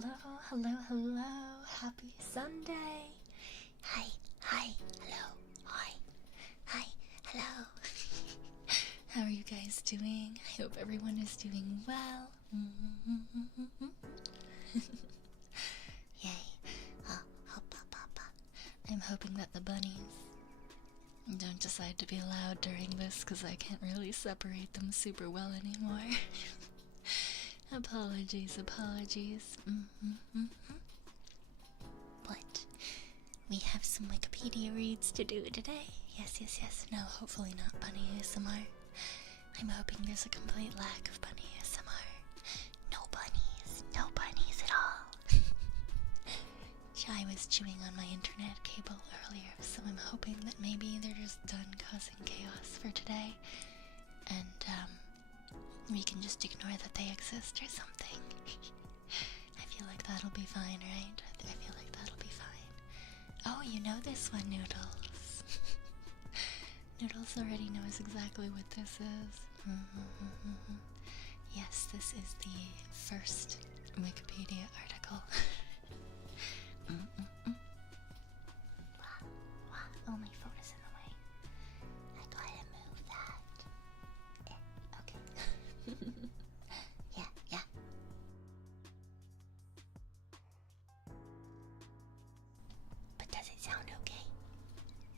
Hello, hello, hello. Happy Sunday. Hi, hello, hi, hello. How are you guys doing? I hope everyone is doing well. Yay. I'm hoping that the bunnies don't decide to be loud during this because I can't really separate them super well anymore. Apologies. But we have some Wikipedia reads to do today. Yes. No, hopefully not bunny ASMR. I'm hoping there's a complete lack of bunny ASMR. No bunnies at all. Chai was chewing on my internet cable earlier, so I'm hoping that maybe they're just done causing chaos for today. And, we can just ignore that they exist or something. I feel like that'll be fine, right? I feel like that'll be fine. Oh, you know this one, Noodles. Noodles already knows exactly what this is. Yes, this is the first Wikipedia article. Oh, my phone is in the way. I gotta move that. Okay. Yeah. But does it sound okay?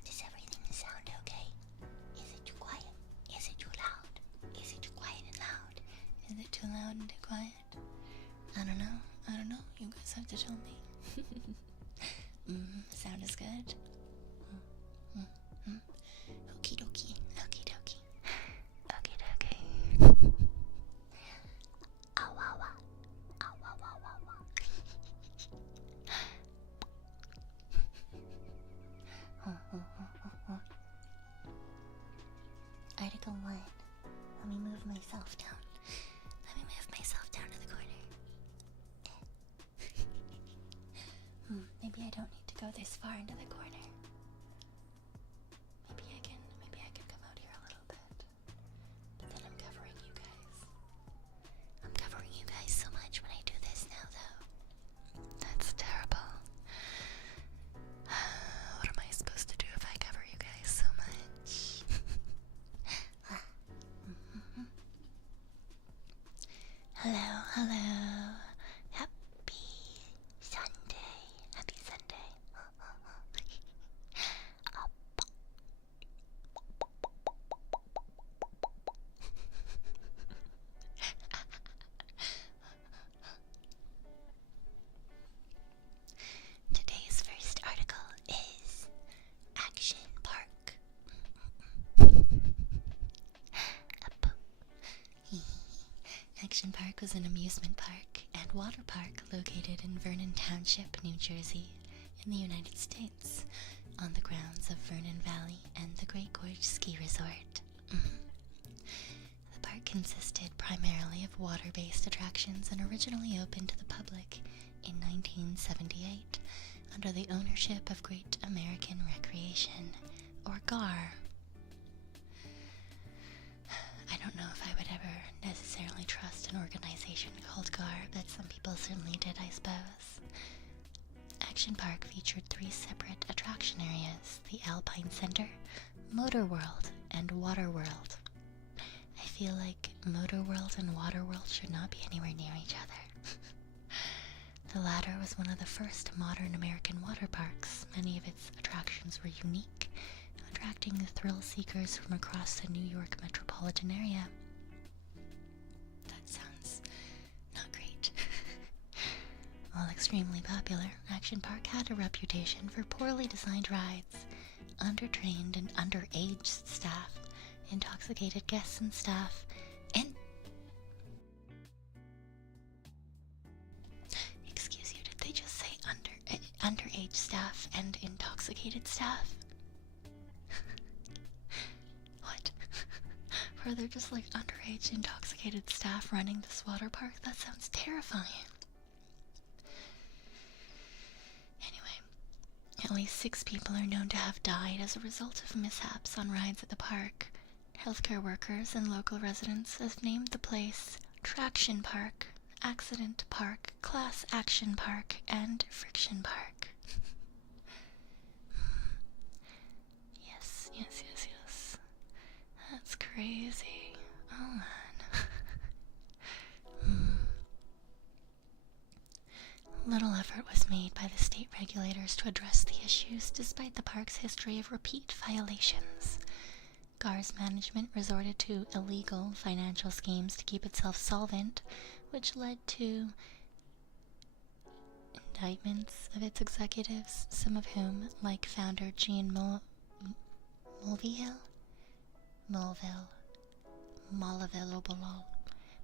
Does everything sound okay? Is it too quiet? Is it too loud? Is it too quiet and loud? Is it too loud and too quiet? I don't know. You guys have to tell me. Sound is good. Okie dokie. Ow. Article 1. Let me move myself down. To the corner. Maybe I don't need to go this far into the corner. Maybe I can come out here a little bit. But then I'm covering you guys. I'm covering you guys so much when I do this now, though. That's terrible. What am I supposed to do if I cover you guys so much? Hello. Happy Sunday. Today's first article is Action Park. Action Park was an amusement park and water park located in Vernon Township, New Jersey, in the United States, on the grounds of Vernon Valley and the Great Gorge Ski Resort. The park consisted primarily of water-based attractions and originally opened to the public in 1978 under the ownership of Great American Recreation, or GAR. I don't know if I would ever necessarily trust an organization called GAR, but some people certainly did, I suppose. Action Park featured 3 separate attraction areas: the Alpine Center, Motorworld, and Waterworld. I feel like Motorworld and Waterworld should not be anywhere near each other. The latter was one of the first modern American water parks. Many of its attractions were unique, attracting thrill seekers from across the New York metropolitan area. That sounds not great. While extremely popular, Action Park had a reputation for poorly designed rides, undertrained and underage staff, intoxicated guests and staff, and... Excuse you, did they just say underage staff and intoxicated staff? What? Were there just like underage intoxicated staff running this water park? That sounds terrifying. Anyway, at least 6 people are known to have died as a result of mishaps on rides at the park. Healthcare workers and local residents have named the place Traction Park Accident Park, Class Action Park, and Friction Park. Yes, yes, yes, yes. That's crazy. Oh man. Little effort was made by the state regulators to address the issues, despite the park's history of repeat violations. GAR's management resorted to illegal financial schemes to keep itself solvent, which led to indictments of its executives, some of whom, like founder Jean Mulville,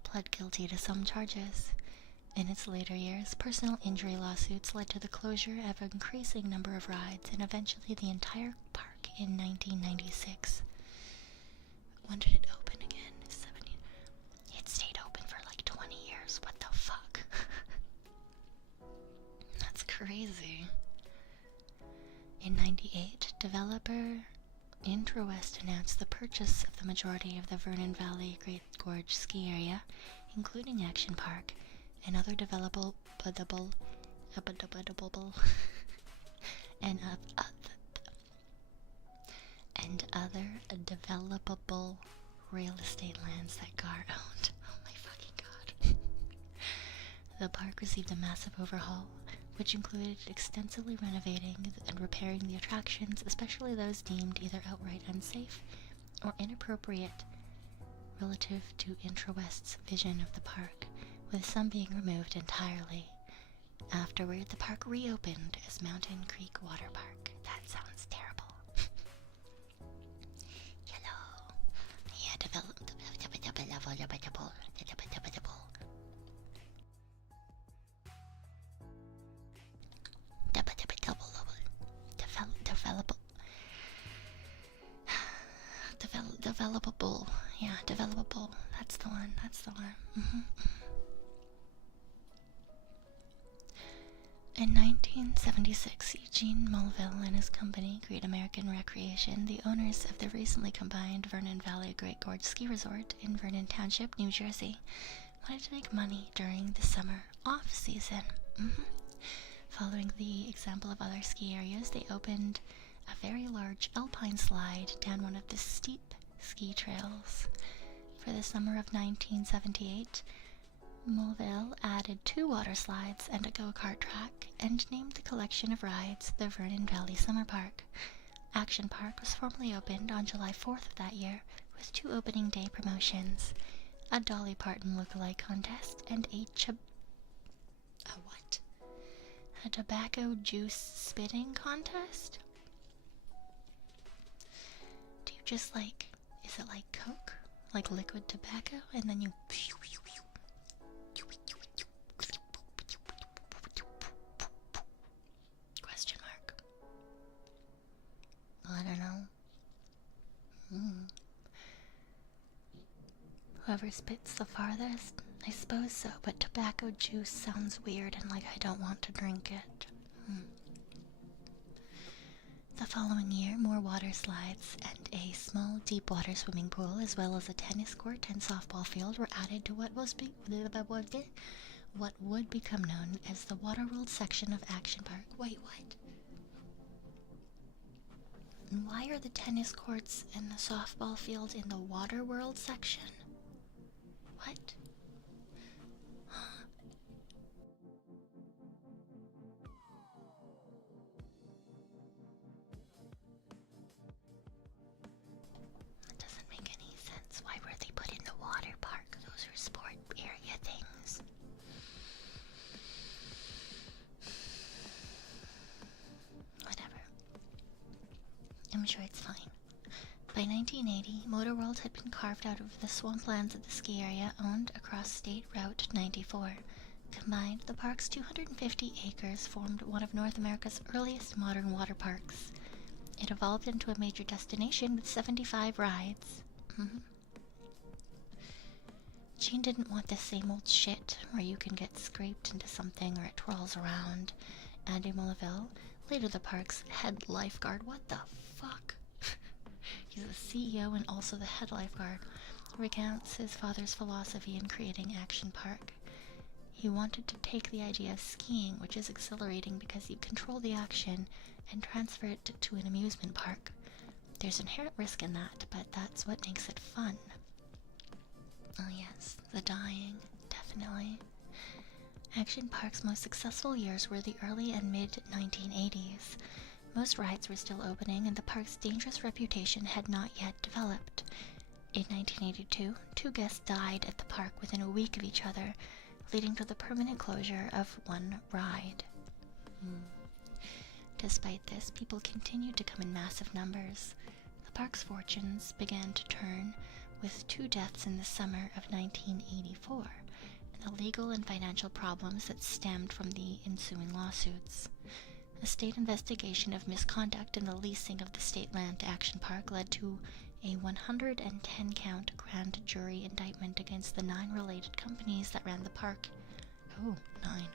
pled guilty to some charges. In its later years, personal injury lawsuits led to the closure of an increasing number of rides and eventually the entire park in 1996. When did it open again? 70. It stayed open for like 20 years. What the fuck? That's crazy. In 98, developer IntraWest announced the purchase of the majority of the Vernon Valley Great Gorge ski area, including Action Park, and other developable and other developable real estate lands that GAR owned. Oh my fucking god. The park received a massive overhaul, which included extensively renovating and repairing the attractions, especially those deemed either outright unsafe or inappropriate relative to IntraWest's vision of the park, with some being removed entirely. Afterward, the park reopened as Mountain Creek Water Park. That sounds terrible. Hello. Yeah, developable. Yeah, developable. That's the one. That's the one. In 1976, Eugene Mulville and his company, Great American Recreation, the owners of the recently combined Vernon Valley Great Gorge Ski Resort in Vernon Township, New Jersey, wanted to make money during the summer off-season. Following the example of other ski areas, they opened a very large Alpine slide down one of the steep ski trails. For the summer of 1978, Mulville added 2 water slides and a go-kart track, and named the collection of rides the Vernon Valley Summer Park. Action Park was formally opened on July 4th of that year, with 2 opening day promotions, a Dolly Parton lookalike contest, and a tobacco juice spitting contest? Do you just is it like Coke? Like liquid tobacco, and then you... Question mark. I don't know. Whoever spits the farthest? I suppose so, but tobacco juice sounds weird and like I don't want to drink it. The following year, more water slides and a small deep water swimming pool, as well as a tennis court and softball field, were added to what would become known as the Waterworld section of Action Park. Wait, what? And why are the tennis courts and the softball field in the Waterworld section? What? That doesn't make any sense. Why were they put in the water park? Those are sport area things. Whatever. I'm sure it's fine. By 1980, Motorworld had been carved out of the swamplands of the ski area owned across State Route 94. Combined, the park's 250 acres formed one of North America's earliest modern water parks. It evolved into a major destination with 75 rides. Jean didn't want the same old shit where you can get scraped into something or it twirls around. Andy Mulville, later the park's head lifeguard, what the fuck? He's the CEO and also the head lifeguard, recounts his father's philosophy in creating Action Park. he wanted to take the idea of skiing, which is exhilarating because you control the action, and transfer it to an amusement park. There's inherent risk in that, but that's what makes it fun. Oh yes, the dying, definitely. Action Park's most successful years were the early and mid-1980s. Most rides were still opening, and the park's dangerous reputation had not yet developed. In 1982, 2 guests died at the park within a week of each other, leading to the permanent closure of one ride. Despite this, people continued to come in massive numbers. The park's fortunes began to turn with 2 deaths in the summer of 1984, and the legal and financial problems that stemmed from the ensuing lawsuits. A state investigation of misconduct in the leasing of the state land to Action Park led to a 110-count grand jury indictment against the 9 related companies that ran the park. Oh, 9.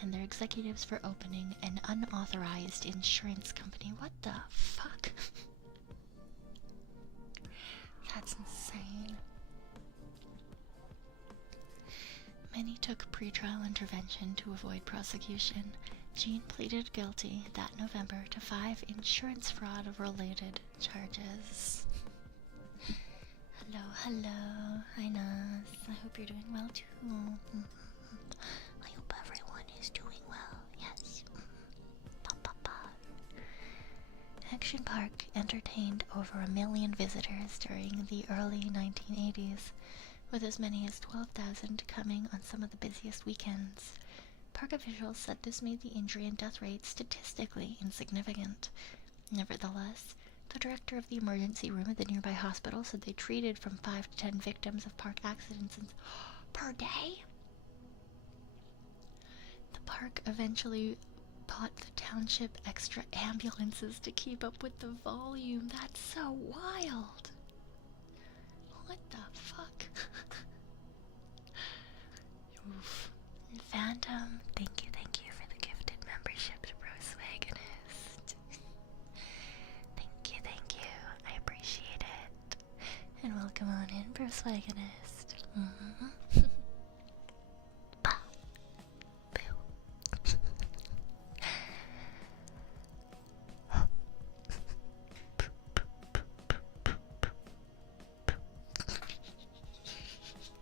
And their executives for opening an unauthorized insurance company. What the fuck? That's insane. Many took pretrial intervention to avoid prosecution. Jean pleaded guilty that November to 5 insurance fraud-related charges. Hello, hi Nas. I hope you're doing well too. I hope everyone is doing well, yes. Action Park entertained over 1 million visitors during the early 1980s, with as many as 12,000 coming on some of the busiest weekends. Park officials said this made the injury and death rate statistically insignificant. Nevertheless, the director of the emergency room at the nearby hospital said they treated from 5 to 10 victims of park accidents per day. The park eventually bought the township extra ambulances to keep up with the volume. That's so wild. What the fuck? Oof. Phantom, thank you for the gifted membership to Proswagonist. Thank you, I appreciate it. And welcome on in, Proswagonist.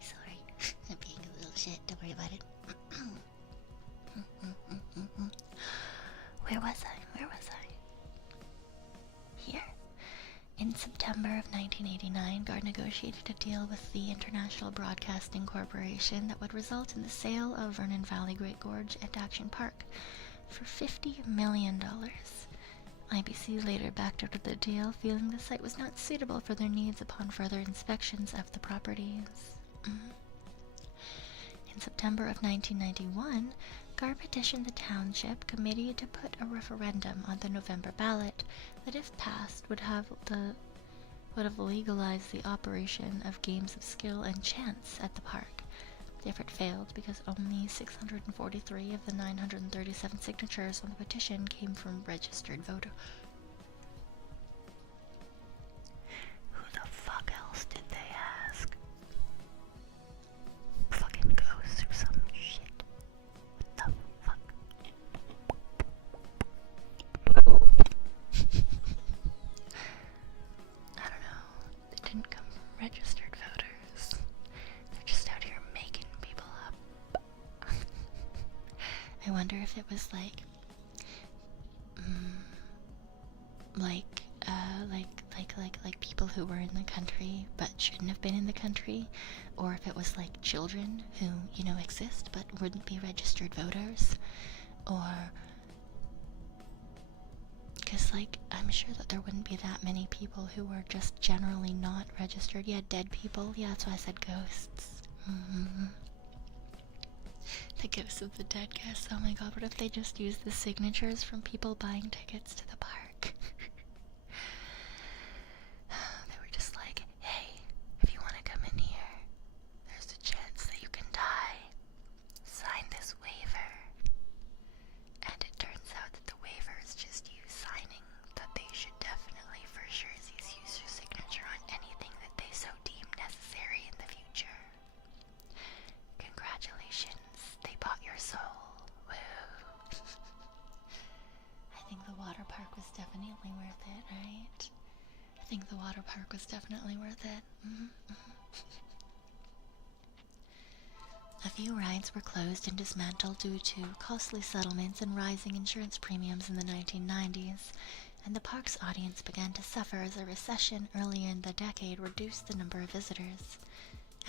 Sorry, I'm being a little shit, don't worry about it. Where was I? Here. In September of 1989, GAR negotiated a deal with the International Broadcasting Corporation that would result in the sale of Vernon Valley Great Gorge and Action Park for $50 million. IBC later backed out of the deal, feeling the site was not suitable for their needs upon further inspections of the properties. In September of 1991, GAR petitioned the Township Committee to put a referendum on the November ballot that, if passed, would have legalized the operation of games of skill and chance at the park. The effort failed because only 643 of the 937 signatures on the petition came from registered voters. Who the fuck else did they ask? Fucking ghosts or some shit. What the fuck? I don't know. They didn't come from registered voters. They're just out here making people up. I wonder if it was like people who were in the country but shouldn't have been in the country, or if it was like children who, exist but wouldn't be registered voters, or because I'm sure that there wouldn't be that many people who were just generally not registered. Yeah, dead people. Yeah, that's why I said ghosts. The ghosts of the dead guests. Oh my god, what if they just used the signatures from people buying tickets to the park? They were just like, hey, if you want to come in here, there's a chance that you can die. Sign this waiver. And it turns out that the waiver is just you signing that they should definitely for sure use your signature on anything that they so deem necessary in the future. Congratulations, they think the water park was definitely worth it, right? I think the water park was definitely worth it. A few rides were closed and dismantled due to costly settlements and rising insurance premiums in the 1990s, and the park's audience began to suffer as a recession earlier in the decade reduced the number of visitors.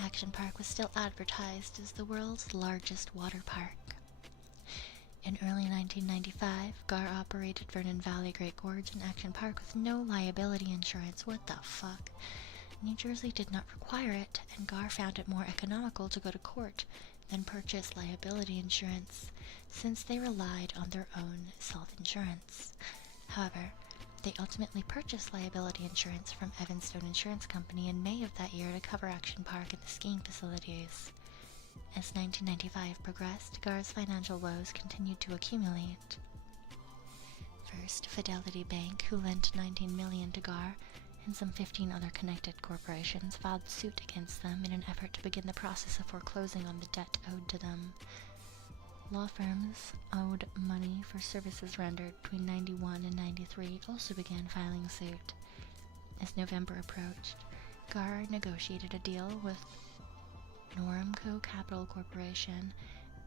Action Park was still advertised as the world's largest water park. In early 1995, GAR operated Vernon Valley Great Gorge and Action Park with no liability insurance. What the fuck? New Jersey did not require it, and GAR found it more economical to go to court than purchase liability insurance, since they relied on their own self-insurance. However, they ultimately purchased liability insurance from Evanstone Insurance Company in May of that year to cover Action Park and the skiing facilities. As 1995 progressed, GAR's financial woes continued to accumulate. First, Fidelity Bank, who lent $19 million to GAR, and some 15 other connected corporations filed suit against them in an effort to begin the process of foreclosing on the debt owed to them. Law firms owed money for services rendered between 91 and 93 also began filing suit. As November approached, GAR negotiated a deal with Noramco Capital Corporation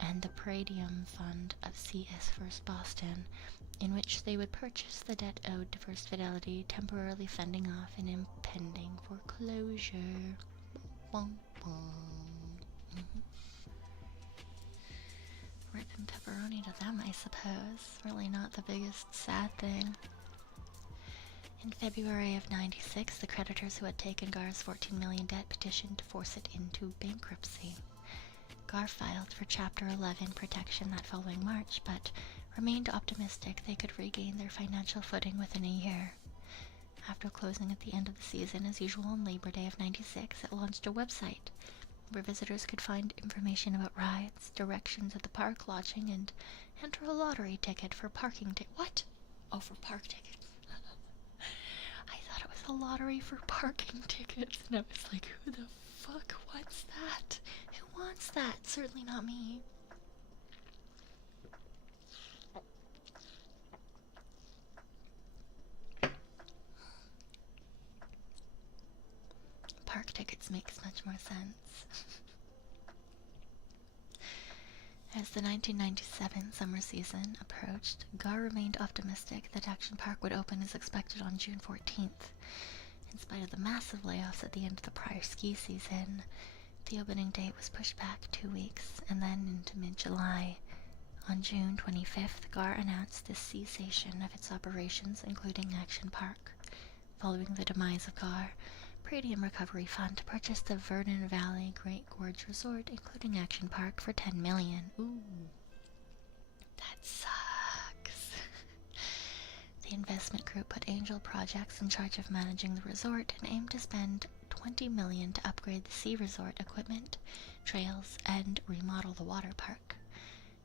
and the Palladium Fund of CS First Boston, in which they would purchase the debt owed to First Fidelity, temporarily fending off an impending foreclosure. Rip and pepperoni to them, I suppose. Really not the biggest sad thing. In February of 96, the creditors who had taken GAR's $14 million debt petitioned to force it into bankruptcy. GAR filed for Chapter 11 protection that following March, but remained optimistic they could regain their financial footing within a year. After closing at the end of the season, as usual on Labor Day of 96, it launched a website where visitors could find information about rides, directions at the park, lodging, and enter a lottery ticket for parking What? Oh, for park tickets. I thought it was a lottery for parking tickets, and I was like, who the fuck wants that? Who wants that? Certainly not me. Park tickets makes much more sense. As the 1997 summer season approached, GAR remained optimistic that Action Park would open as expected on June 14th. In spite of the massive layoffs at the end of the prior ski season, the opening date was pushed back 2 weeks and then into mid-July. On June 25th, GAR announced the cessation of its operations, including Action Park. Following the demise of GAR, Palladium Recovery Fund purchased the Vernon Valley Great Gorge Resort, including Action Park, for $10 million. Ooh, that sucks. The investment group put Angel Projects in charge of managing the resort and aimed to spend $20 million to upgrade the ski resort equipment, trails, and remodel the water park.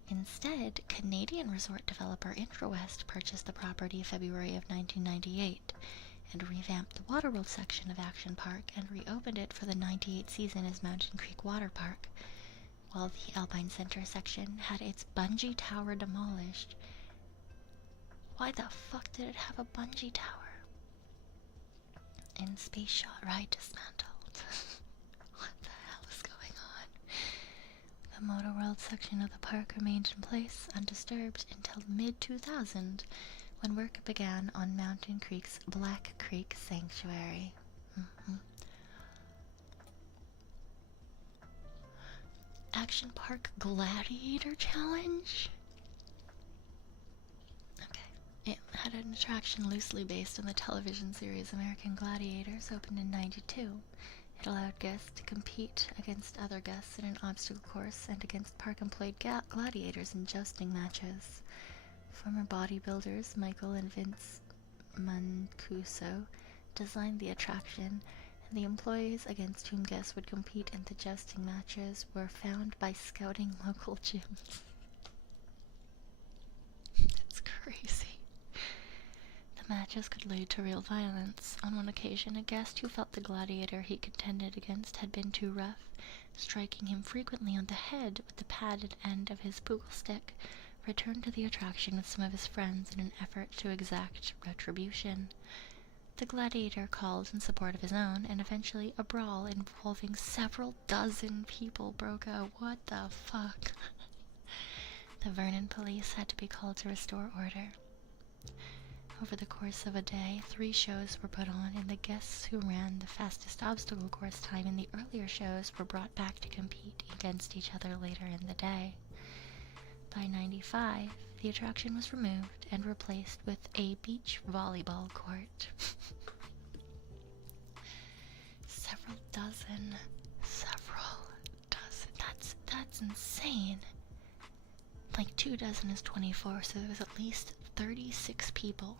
Instead, Canadian resort developer IntraWest purchased the property in February of 1998 and revamped the Waterworld section of Action Park and reopened it for the 98 season as Mountain Creek Water Park, while the Alpine Center section had its bungee tower demolished. Why the fuck did it have a bungee tower? And Space Shot Ride dismantled. What the hell is going on? The Motorworld section of the park remained in place, undisturbed, until mid-2000, when work began on Mountain Creek's Black Creek Sanctuary. Action Park Gladiator Challenge? Okay. It had an attraction loosely based on the television series American Gladiators, opened in '92. It allowed guests to compete against other guests in an obstacle course and against park-employed gladiators in jousting matches. Former bodybuilders Michael and Vince Mancuso designed the attraction, and the employees against whom guests would compete in the jousting matches were found by scouting local gyms. That's crazy. The matches could lead to real violence. On one occasion, a guest who felt the gladiator he contended against had been too rough, striking him frequently on the head with the padded end of his pugil stick, returned to the attraction with some of his friends in an effort to exact retribution. The Gladiator called in support of his own, and eventually a brawl involving several dozen people broke out. What the fuck? The Vernon police had to be called to restore order. Over the course of a day, 3 shows were put on, and the guests who ran the fastest obstacle course time in the earlier shows were brought back to compete against each other later in the day. By 95, the attraction was removed and replaced with a beach volleyball court. Several dozen. That's insane. Like 2 dozen is 24, so there was at least 36 people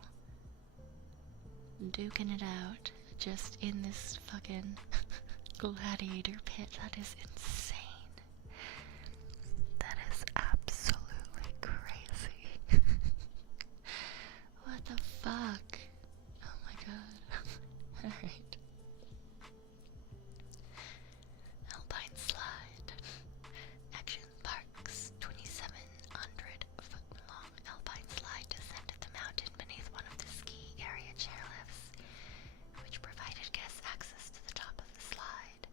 duking it out just in this fucking gladiator pit. That is insane. That is absolutely crazy. What the fuck? Oh my god. Alright. Alpine slide. Action Park's 2,700-foot long Alpine slide descended the mountain beneath one of the ski area chairlifts, which provided guests access to the top of the slide.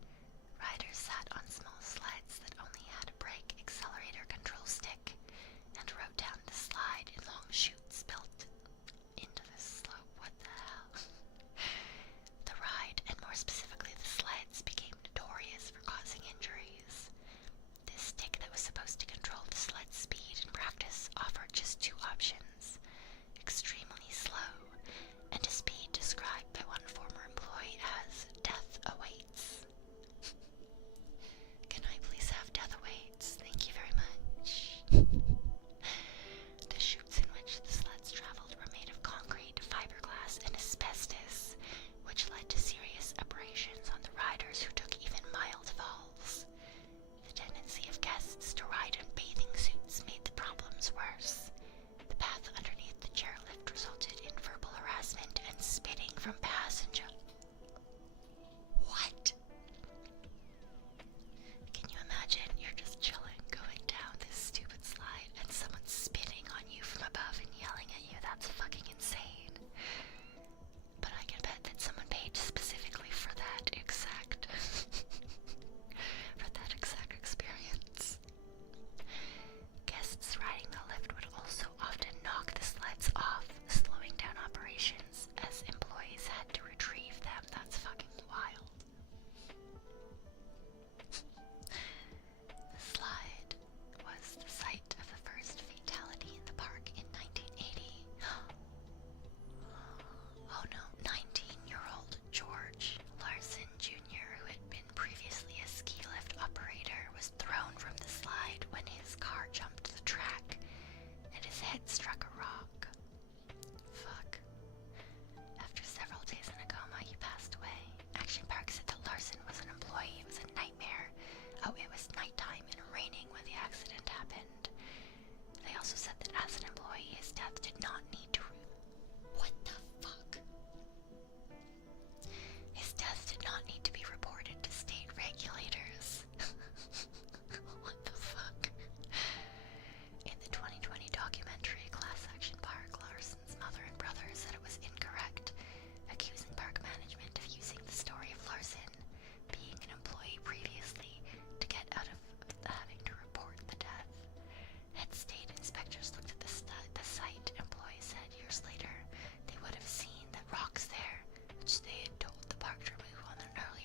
Riders sat on small slides that only had a brake accelerator control stick and rode down the slide in long chutes built into the slope. What the hell? The ride, and more specifically the sleds, became notorious for causing injuries. This stick that was supposed to control the sled's speed in practice offered just 2 options: extremely slow, and a speed described by one former employee as death awaits. Can I please have death awaits? Thank you very much. The chutes in which the sleds traveled were made of concrete, fiberglass, and asbestos, which led to serious abrasions on the riders who took even mild falls. The tendency of guests to ride in bathing suits made the problems worse. The path underneath the chairlift resulted in verbal harassment and spitting from passengers. What? Can you imagine? You're just chilling, going down this stupid slide, and someone's spitting on you from above and yelling at you. That's fucking insane. But I can bet that someone paid specifically for that exact experience. Guests riding the lift would also often knock the sleds off, slowing down operations as employees had to retrieve them. That's fucking wild. The slide was the site of the first fatality in the park in 1980. Oh no, 19-year-old George Larson Jr., who had been previously a ski lift operator, was thrown from the slide when his car jumped the track and his head struck a rock. Fuck. After several days in a coma, he passed away. Action Park said that Larson was an employee. It was a nightmare. Oh, it was nighttime and raining when the accident happened. They also said that as an employee, his death did not need to... What the fuck? His death did not need to be reported to state regulators. What the fuck? In the 2020 documentary Class Action Park, Larson's mother and brother said it was incorrect, accusing park management of using the story of Larson being an employee previously to get out of having to report the death. Had state inspectors looked at the site, employees said years later they would have seen the rocks there, which they had told the park to remove on an earlier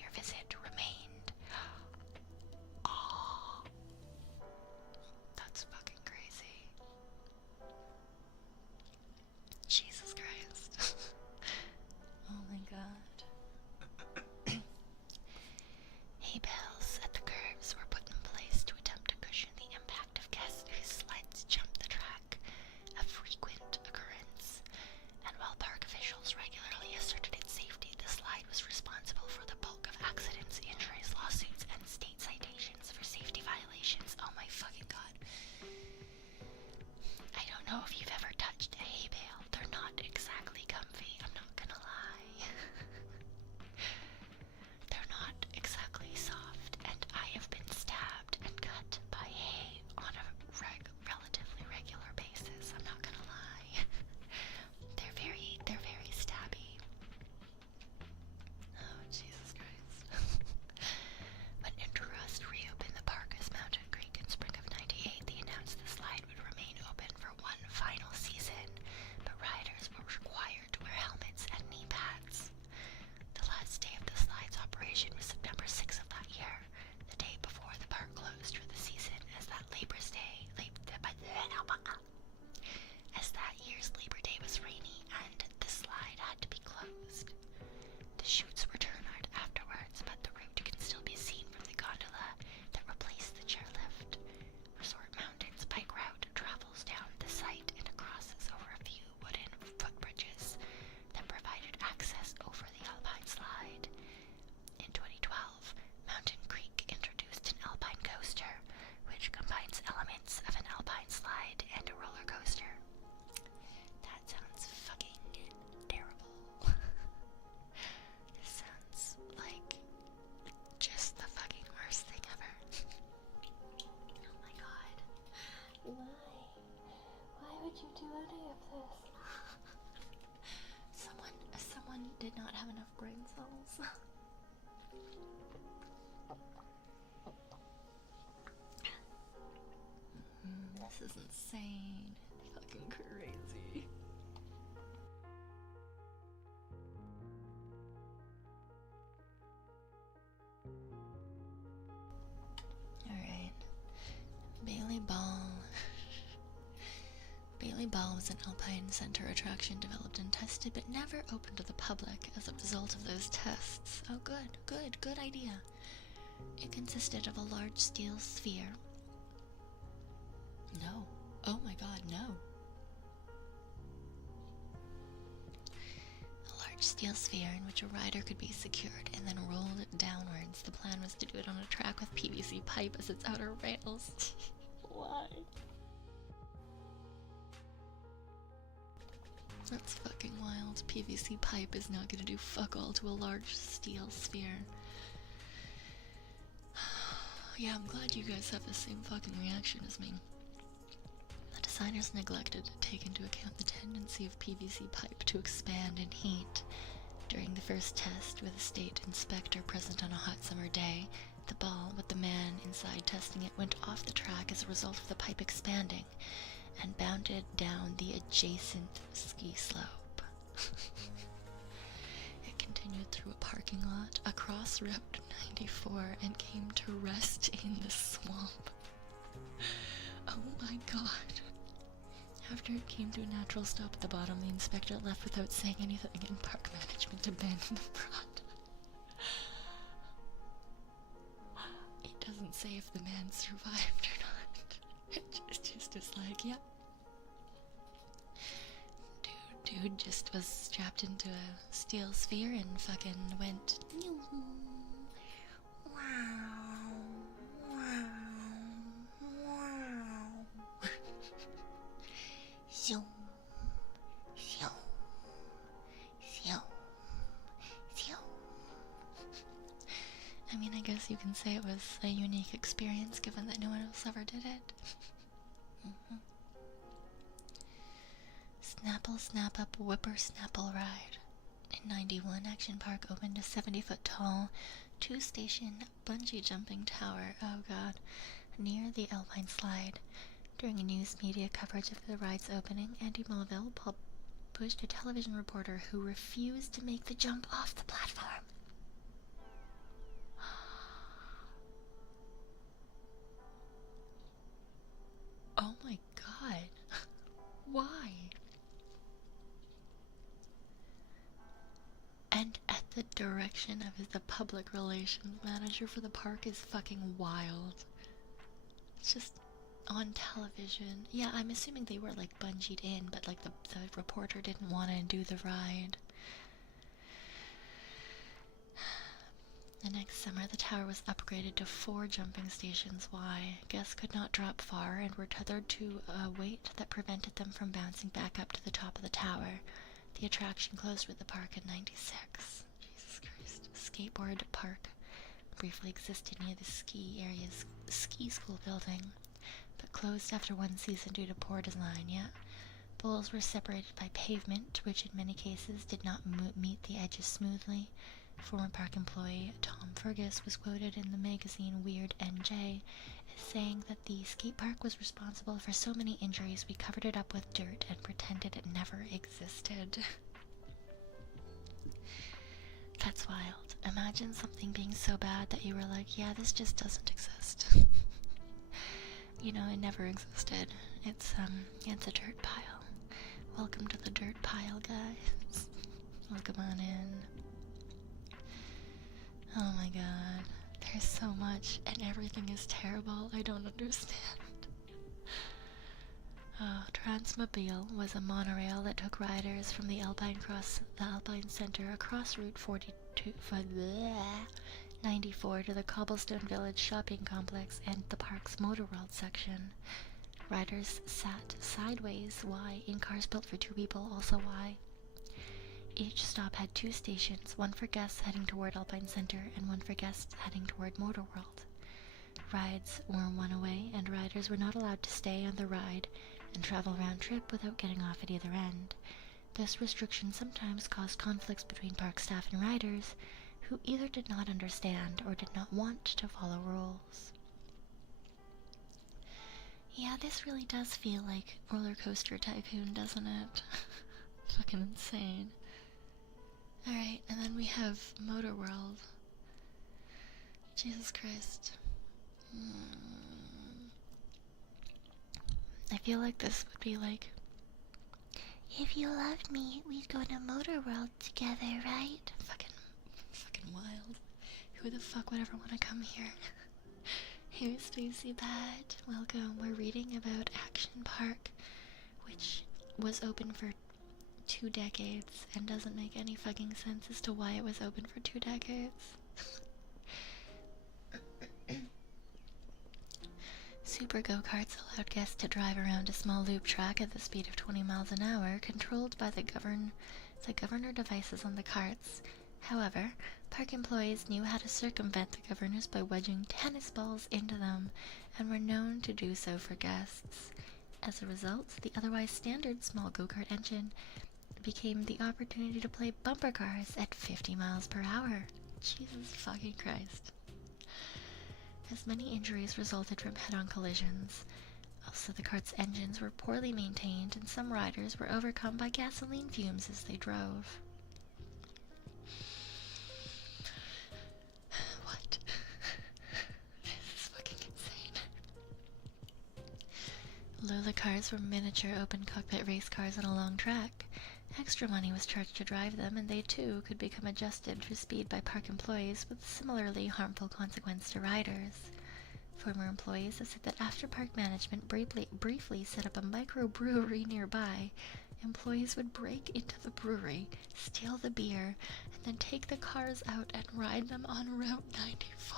closed. The chutes were turned afterwards, but the route can still be seen from the gondola that replaced the chairlift. Resort Mountain's bike route travels down the site and crosses over a few wooden footbridges that provided access over the Alpine slide. In 2012, Mountain Creek introduced an Alpine coaster, which combines elements of an Alpine slide and a roller coaster. That sounds fucking terrible. This sounds like just the fucking worst thing ever. Oh my god. Why? Why would you do any of this? Someone did not have enough brain cells. This is insane. Fucking crazy. Alright. Bailey Ball. Bailey Ball was an Alpine Center attraction developed and tested, but never opened to the public as a result of those tests. Oh, good idea. It consisted of a large steel sphere. No. Oh my god, no. A large steel sphere in which a rider could be secured and then rolled downwards. The plan was to do it on a track with PVC pipe as its outer rails. Why? That's fucking wild. PVC pipe is not gonna do fuck all to a large steel sphere. Yeah, I'm glad you guys have the same fucking reaction as me. The designers neglected to take into account the tendency of PVC pipe to expand in heat. During the first test, with a state inspector present on a hot summer day, the ball, with the man inside testing it, went off the track as a result of the pipe expanding and bounded down the adjacent ski slope. It continued through a parking lot, across Route 94, and came to rest in the swamp. Oh my god. After it came to a natural stop at the bottom, the inspector left without saying anything, and park management abandoned the front. It doesn't say if the man survived or not. It just is like, yep. Dude just was strapped into a steel sphere and fucking went. I mean, I guess you can say it was a unique experience given that no one else ever did it. Snapple Snap Up Whipper Snapple Ride. In 91, Action Park opened a 70-foot tall, 2-station bungee jumping tower, oh god, near the Alpine slide. During a news media coverage of the ride's opening, Andy Melville pushed a television reporter who refused to make the jump off the platform. Oh my god. Why? And at the direction of the public relations manager for the park is fucking wild. It's just on television. Yeah, I'm assuming they were like bungeed in, but like the reporter didn't want to do the ride. The next summer, the tower was upgraded to 4 jumping stations wide. Guests could not drop far and were tethered to a weight that prevented them from bouncing back up to the top of the tower. The attraction closed with the park in 96. Jesus Christ. Skateboard Park briefly existed near the ski school building, but closed after 1 season due to poor design, yeah. Bowls were separated by pavement, which in many cases did not meet the edges smoothly. Former park employee Tom Fergus was quoted in the magazine Weird NJ as saying that the skate park was responsible for so many injuries we covered it up with dirt and pretended it never existed. That's wild. Imagine something being so bad that you were like, yeah, this just doesn't exist. You know, it never existed. It's a dirt pile. Welcome to the dirt pile, guys. Welcome on in. Oh my god. There's so much, and everything is terrible. I don't understand. Transmobile was a monorail that took riders from the Alpine Center across Route 94 to the Cobblestone Village shopping complex and the park's Motorworld section. Riders sat sideways Y in cars built for 2 people, also Y. Each stop had 2 stations, one for guests heading toward Alpine Center and one for guests heading toward Motorworld. Rides were one way, and riders were not allowed to stay on the ride and travel round trip without getting off at either end. This restriction sometimes caused conflicts between park staff and riders, who either did not understand or did not want to follow rules. Yeah, this really does feel like Roller Coaster Tycoon, doesn't it? Fucking insane. Alright, and then we have Motorworld. Jesus Christ. I feel like this would be like, if you loved me, we'd go to Motorworld together, right? Fucking wild. Who the fuck would ever want to come here? Hey, Spacey Bat. Welcome. We're reading about Action Park, which was open for 2 decades and doesn't make any fucking sense as to why it was open for 2 decades. Super go-karts allowed guests to drive around a small loop track at the speed of 20 miles an hour, controlled by the governor devices on the carts. However, park employees knew how to circumvent the governors by wedging tennis balls into them, and were known to do so for guests. As a result, the otherwise standard small go-kart engine became the opportunity to play bumper cars at 50 miles per hour. Jesus fucking Christ. As many injuries resulted from head-on collisions. Also, the cart's engines were poorly maintained, and some riders were overcome by gasoline fumes as they drove. What? This is fucking insane. Lola cars were miniature open-cockpit race cars on a long track. Extra money was charged to drive them, and they too could become adjusted for speed by park employees, with similarly harmful consequence to riders. Former employees have said that after park management briefly set up a microbrewery nearby, employees would break into the brewery, steal the beer, and then take the cars out and ride them on Route 94.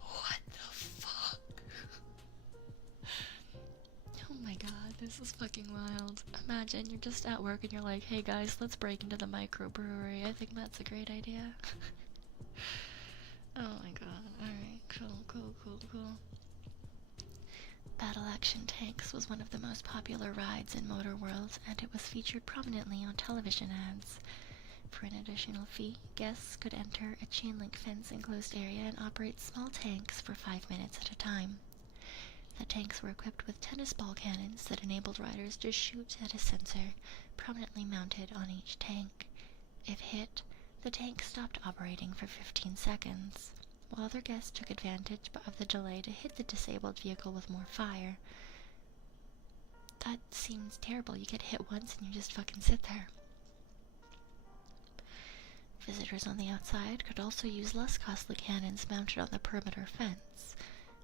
What the fuck? Oh my god, this is fucking wild. Imagine you're just at work and you're like, hey guys, let's break into the microbrewery. I think that's a great idea. Oh my god, alright, cool. Battle Action Tanks was one of the most popular rides in Motorworld, and it was featured prominently on television ads. For an additional fee, guests could enter a chain-link fence-enclosed area and operate small tanks for 5 minutes at a time. The tanks were equipped with tennis ball cannons that enabled riders to shoot at a sensor prominently mounted on each tank. If hit, the tank stopped operating for 15 seconds, while other guests took advantage of the delay to hit the disabled vehicle with more fire. That seems terrible. You get hit once and you just fucking sit there. Visitors on the outside could also use less costly cannons mounted on the perimeter fence.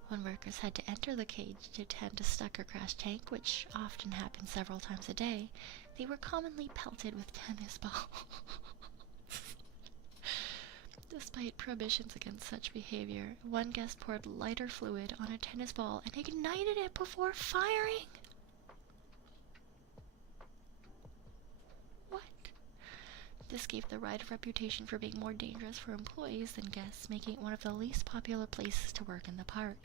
When workers had to enter the cage to tend a stuck or crashed tank, which often happened several times a day, they were commonly pelted with tennis balls. Despite prohibitions against such behavior, one guest poured lighter fluid on a tennis ball and ignited it before firing. What? This gave the ride a reputation for being more dangerous for employees than guests, making it one of the least popular places to work in the park.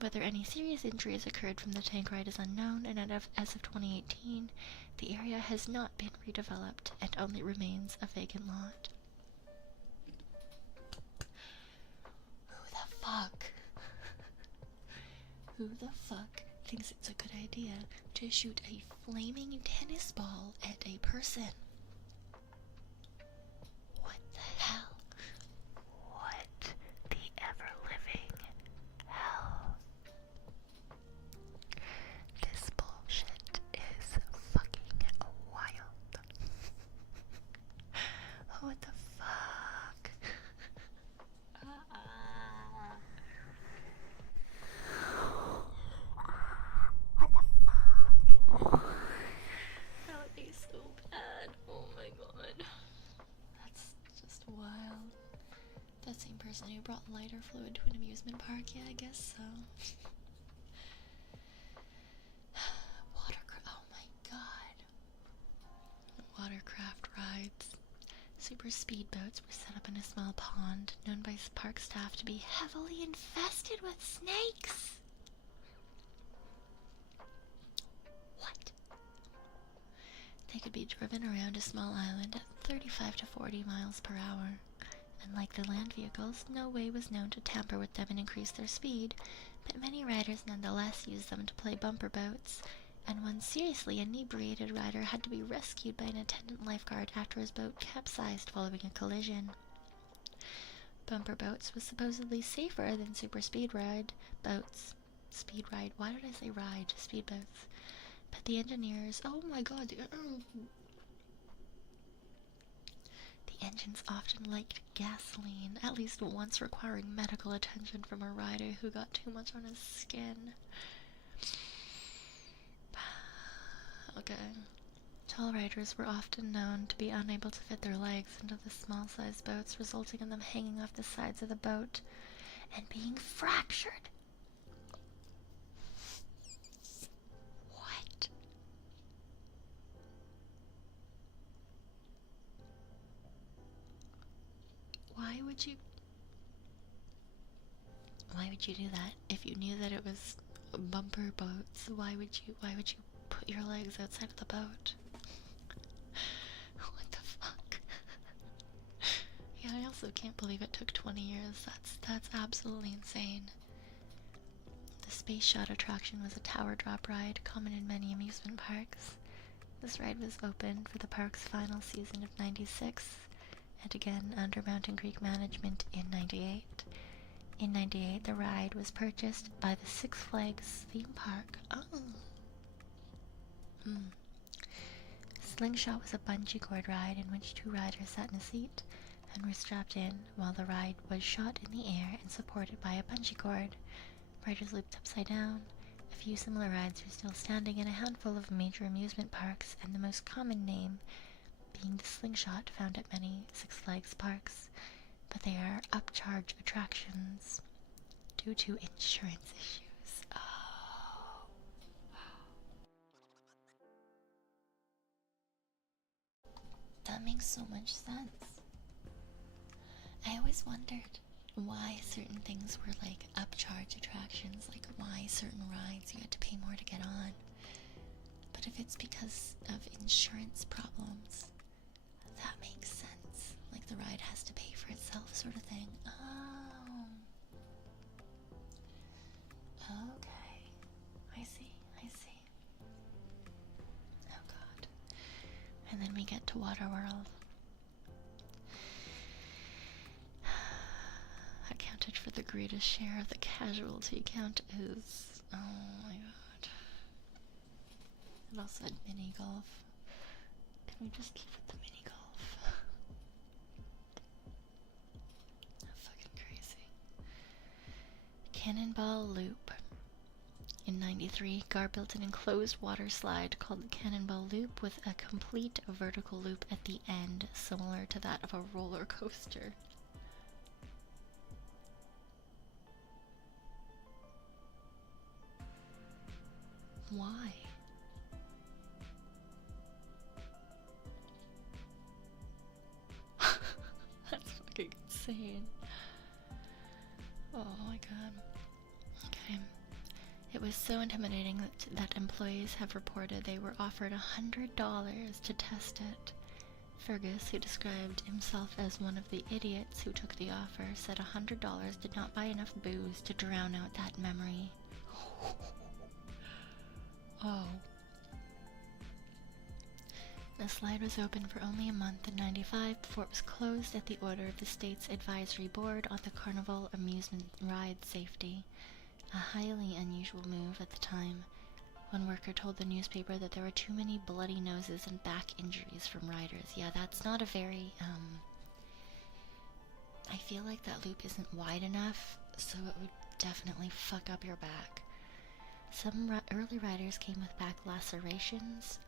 Whether any serious injuries occurred from the tank ride is unknown, and as of 2018, the area has not been redeveloped and only remains a vacant lot. Who the fuck thinks it's a good idea to shoot a flaming tennis ball at a person? What the hell? What the ever-living hell? This bullshit is fucking wild. person who brought lighter fluid to an amusement park? Yeah, I guess so. Watercraft. Oh my god. Watercraft rides. Super speedboats were set up in a small pond, known by park staff to be heavily infested with snakes. What? They could be driven around a small island at 35 to 40 miles per hour. And like the land vehicles, no way was known to tamper with them and increase their speed, but many riders nonetheless used them to play bumper boats, and one seriously inebriated rider had to be rescued by an attendant lifeguard after his boat capsized following a collision. Bumper boats was supposedly safer than super speed ride boats. Speed ride, why did I say ride? Speedboats. But the engineers, oh my god, the engines often leaked gasoline, at least once requiring medical attention from a rider who got too much on his skin. Okay. Tall riders were often known to be unable to fit their legs into the small-sized boats, resulting in them hanging off the sides of the boat and being fractured. What? Why would you do that if you knew that it was bumper boats? Why would you put your legs outside of the boat? What the fuck? Yeah, I also can't believe it took 20 years. That's absolutely insane. The Space Shot attraction was a tower drop ride common in many amusement parks. This ride was opened for the park's final season of '96, and again under Mountain Creek management in '98. In '98, the ride was purchased by the Six Flags theme park. Oh. Slingshot was a bungee cord ride in which two riders sat in a seat and were strapped in while the ride was shot in the air and supported by a bungee cord. Riders looped upside down. A few similar rides are still standing in a handful of major amusement parks, and the most common name being the Slingshot, found at many Six Flags parks, but they are upcharge attractions due to insurance issues. Oh. That makes so much sense. I always wondered why certain things were like upcharge attractions, like why certain rides you had to pay more to get on. But if it's because of insurance problems, that makes sense. Like the ride has to pay for itself, sort of thing. Oh. Okay. I see. Oh god. And then we get to Waterworld. Accounted for the greatest share of the casualty count is... oh my god. And also had mini golf. Can we just keep with the mini golf? Fucking crazy. Cannonball Loop. In '93, Gar built an enclosed water slide called the Cannonball Loop with a complete vertical loop at the end, similar to that of a roller coaster. Why? That's fucking insane. Oh my god. Okay. It was so intimidating that employees have reported they were offered $100 to test it. Fergus, who described himself as one of the idiots who took the offer, said $100 did not buy enough booze to drown out that memory. Oh. The slide was open for only a month in '95 before it was closed at the order of the state's advisory board on the carnival amusement ride safety. A highly unusual move at the time. One worker told the newspaper that there were too many bloody noses and back injuries from riders. Yeah, that's not a very, I feel like that loop isn't wide enough, so it would definitely fuck up your back. Some early riders came with back lacerations.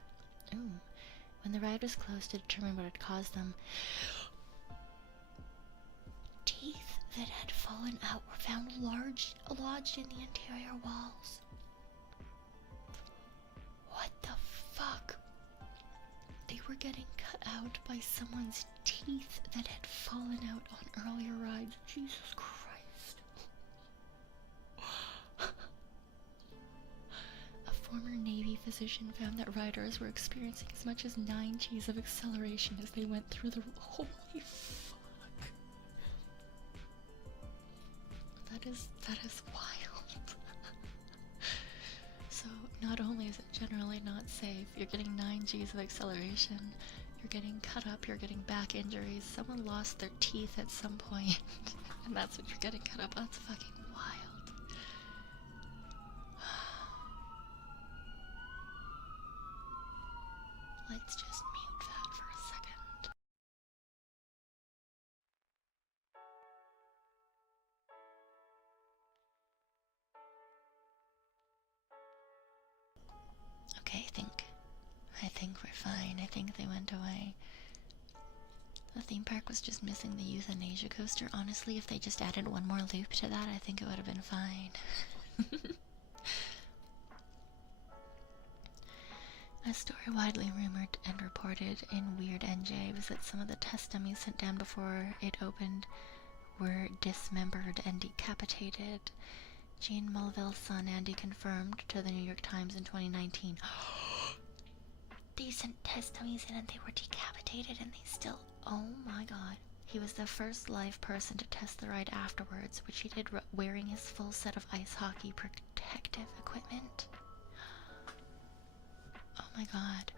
Ooh. When the ride was closed to determine what had caused them, teeth that had fallen out were found lodged in the interior walls. What the fuck? They were getting cut out by someone's teeth that had fallen out on earlier rides. Jesus Christ. A former Navy physician found that riders were experiencing as much as 9 Gs of acceleration as they went through the... Holy fuck. That is wild. So, not only is it generally not safe, you're getting 9 Gs of acceleration, you're getting cut up, you're getting back injuries, someone lost their teeth at some point, and that's what you're getting cut up. That's fucking wild. Let's just mute that for a second. Okay, I think we're fine. I think they went away. The theme park was just missing the euthanasia coaster. Honestly, if they just added one more loop to that, I think it would have been fine. A story widely rumored and reported in Weird NJ was that some of the test dummies sent down before it opened were dismembered and decapitated. Gene Mulville's son Andy confirmed to the New York Times in 2019. They sent test dummies in and they were decapitated and they still... Oh my god. He was the first live person to test the ride afterwards, which he did wearing his full set of ice hockey protective equipment. Oh my god.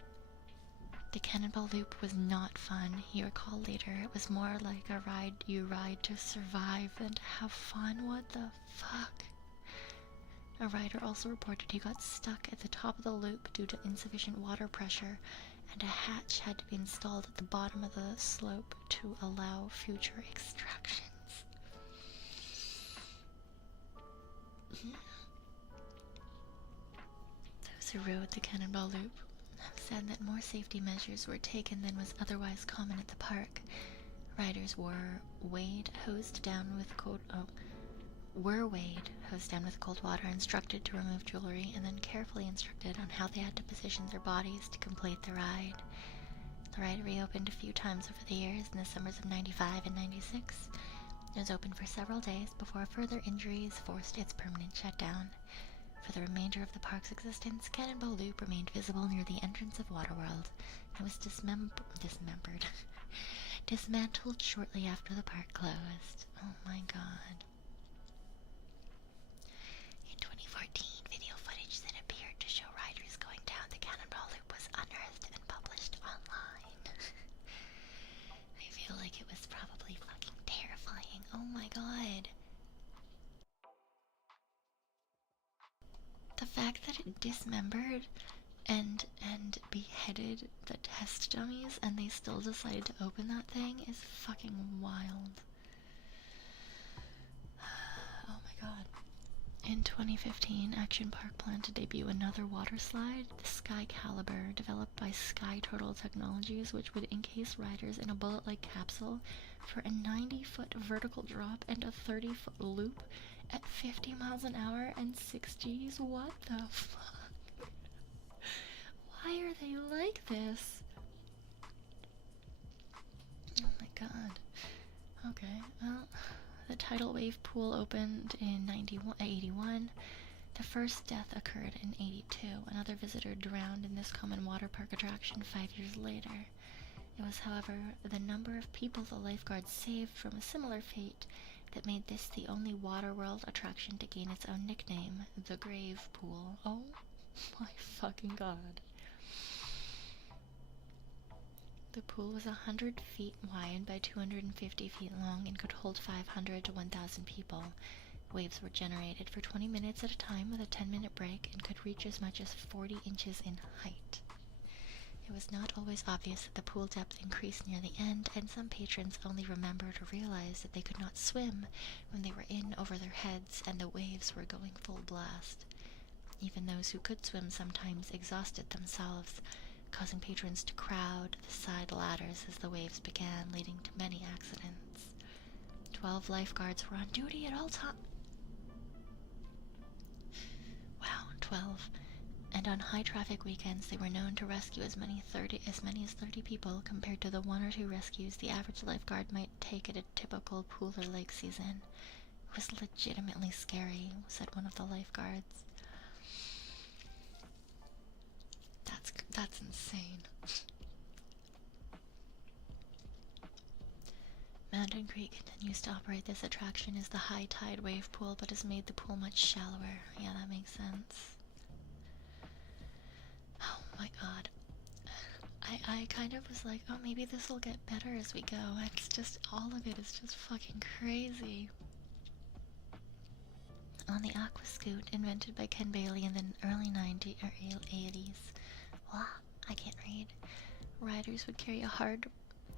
The Cannonball loop was not fun. He recalled later it was more like a ride you ride to survive than to have fun. What the fuck? A rider also reported he got stuck at the top of the loop due to insufficient water pressure, and a hatch had to be installed at the bottom of the slope to allow future extractions. Those who rode the Cannonball loop have said that more safety measures were taken than was otherwise common at the park. Riders were hosed down with cold water, instructed to remove jewelry, and then carefully instructed on how they had to position their bodies to complete the ride. The ride reopened a few times over the years in the summers of 95 and 96. It was open for several days before further injuries forced its permanent shutdown. For the remainder of the park's existence, Cannonball Loop remained visible near the entrance of Waterworld and was dismantled shortly after the park closed. Oh my god. In 2014, video footage that appeared to show riders going down the Cannonball Loop was unearthed and published online. I feel like it was probably fucking terrifying. Oh my god. The fact that it dismembered and beheaded the test dummies and they still decided to open that thing is fucking wild. Oh my god. In 2015, Action Park planned to debut another water slide, the Sky Caliber, developed by Sky Turtle Technologies, which would encase riders in a bullet-like capsule for a 90-foot vertical drop and a 30-foot loop at 50 miles an hour and 6 Gs. What the fuck? Why are they like this? Oh my god. Okay, well, the tidal wave pool opened in 81. The first death occurred in 82. Another visitor drowned in this common water park attraction 5 years later. It was, however, the number of people the lifeguards saved from a similar fate that made this the only Waterworld attraction to gain its own nickname, the Grave Pool. Oh my fucking god. The pool was 100 feet wide by 250 feet long and could hold 500 to 1,000 people. Waves were generated for 20 minutes at a time with a 10-minute break and could reach as much as 40 inches in height. It was not always obvious that the pool depth increased near the end, and some patrons only remembered or realized that they could not swim when they were in over their heads and the waves were going full blast. Even those who could swim sometimes exhausted themselves, causing patrons to crowd the side ladders as the waves began, leading to many accidents. 12 lifeguards were on duty at all times. Wow, 12. And on high-traffic weekends, they were known to rescue as many as 30 people, compared to the 1 or 2 rescues the average lifeguard might take at a typical pool or lake season. It was legitimately scary, said one of the lifeguards. That's insane. Mountain Creek continues to operate this attraction as the high tide wave pool, but has made the pool much shallower. Yeah, that makes sense. Oh my god. I kind of was like, oh, maybe this will get better as we go. It's just, all of it is just fucking crazy. On the Aqua Scoot, invented by Ken Bailey in the early 90s or 80s. Wow, I can't read. Riders would carry a hard,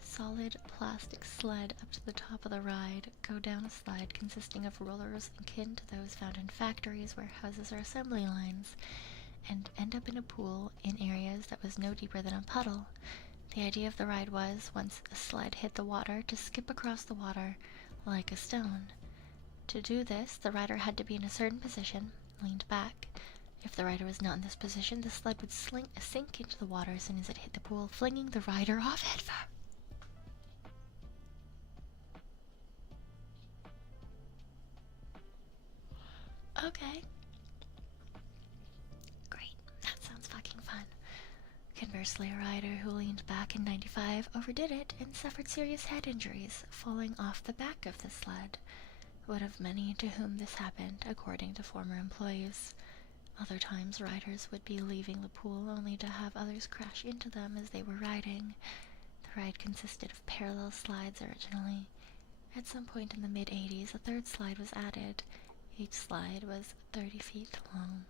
solid plastic sled up to the top of the ride, go down a slide consisting of rollers akin to those found in factories, warehouses, or assembly lines, and end up in a pool in areas that was no deeper than a puddle. The idea of the ride was, once a sled hit the water, to skip across the water like a stone. To do this, the rider had to be in a certain position, leaned back. If the rider was not in this position, the sled would sink into the water as soon as it hit the pool, flinging the rider off headfirst. Okay. Great. That sounds fucking fun. Conversely, a rider who leaned back in 95 overdid it and suffered serious head injuries, falling off the back of the sled. One of many to whom this happened, according to former employees. Other times, riders would be leaving the pool only to have others crash into them as they were riding. The ride consisted of parallel slides originally. At some point in the mid-80s, a third slide was added. Each slide was 30 feet long.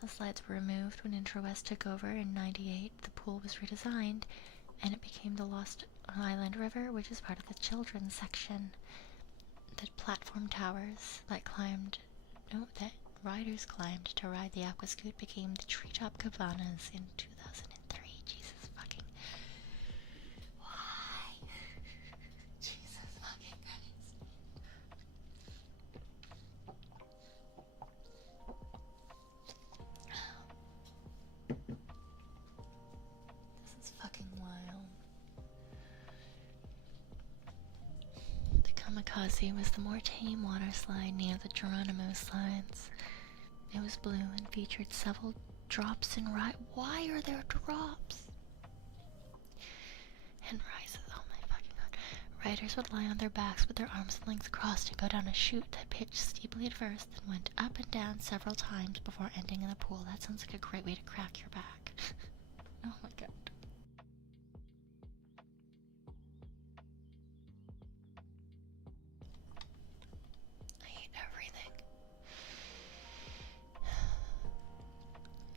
The slides were removed when IntraWest took over in 98. The pool was redesigned, and it became the Lost Island River, which is part of the children's section. The platform towers that riders climbed to ride the Aqua Scoot became the Treetop Cabanas in 2003. Jesus fucking... Why? Jesus fucking Christ. This is fucking wild. The Kamikaze was the more tame water slide near the Geronimo slides. It was blue and featured several drops and why are there drops? And rises, oh my fucking god. Riders would lie on their backs with their arms and legs crossed and go down a chute that pitched steeply at first, then went up and down several times before ending in the pool. That sounds like a great way to crack your back. Oh my god.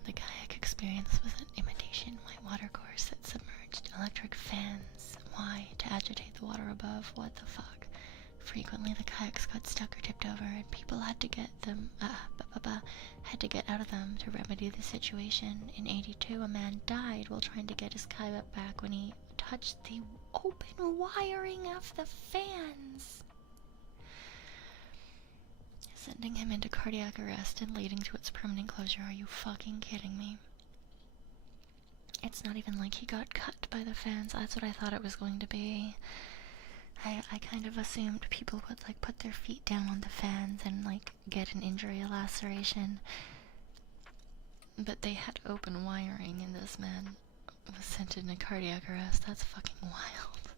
The kayak experience was an imitation whitewater course that submerged electric fans. Why? To agitate the water above. What the fuck? Frequently the kayaks got stuck or tipped over, and people had to get them, out of them to remedy the situation. In 82, a man died while trying to get his kayak back when he touched the open wiring of the fans, sending him into cardiac arrest and leading to its permanent closure. Are you fucking kidding me? It's not even like he got cut by the fans. That's what I thought it was going to be. I kind of assumed people would, like, put their feet down on the fans and, like, get an injury, a laceration. But they had open wiring, and this man was sent into cardiac arrest. That's fucking wild.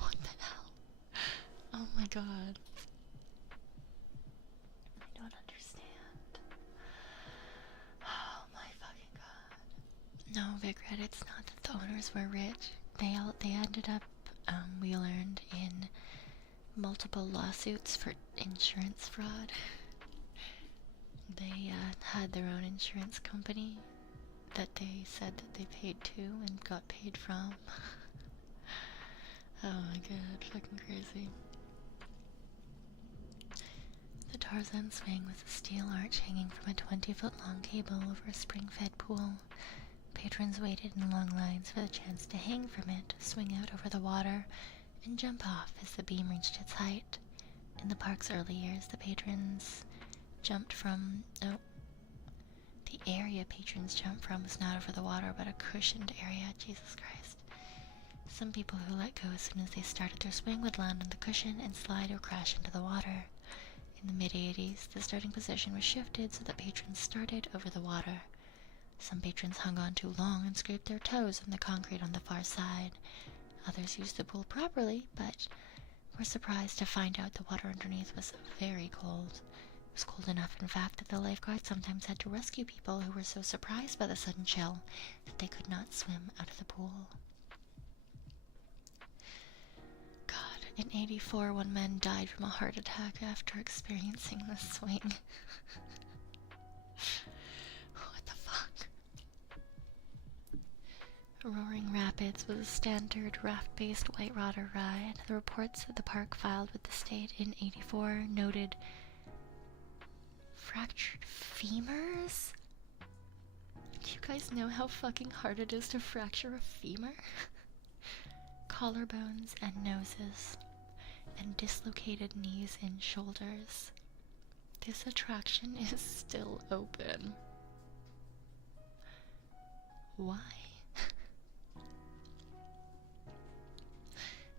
What the hell? Oh my god. I don't understand. Oh my fucking god. No, Vigret, it's not that the owners were rich. They ended up, we learned, in multiple lawsuits for insurance fraud. They had their own insurance company that they said that they paid to and got paid from. Oh my god, fucking crazy. The Tarzan swing was a steel arch hanging from a 20-foot-long cable over a spring-fed pool. Patrons waited in long lines for the chance to hang from it, swing out over the water, and jump off as the beam reached its height. In the park's early years, the area patrons jumped from was not over the water, but a cushioned area. Jesus Christ. Some people who let go as soon as they started their swing would land on the cushion and slide or crash into the water. In the mid-80s, the starting position was shifted so that patrons started over the water. Some patrons hung on too long and scraped their toes on the concrete on the far side. Others used the pool properly, but were surprised to find out the water underneath was very cold. It was cold enough, in fact, that the lifeguards sometimes had to rescue people who were so surprised by the sudden chill that they could not swim out of the pool. God, in '84, one man died from a heart attack after experiencing the swing. What the fuck? Roaring Rapids was a standard raft-based whitewater ride. The reports that the park filed with the state in '84 noted fractured femurs? Do you guys know how fucking hard it is to fracture a femur? Collarbones and noses, and dislocated knees and shoulders. This attraction is still open. Why?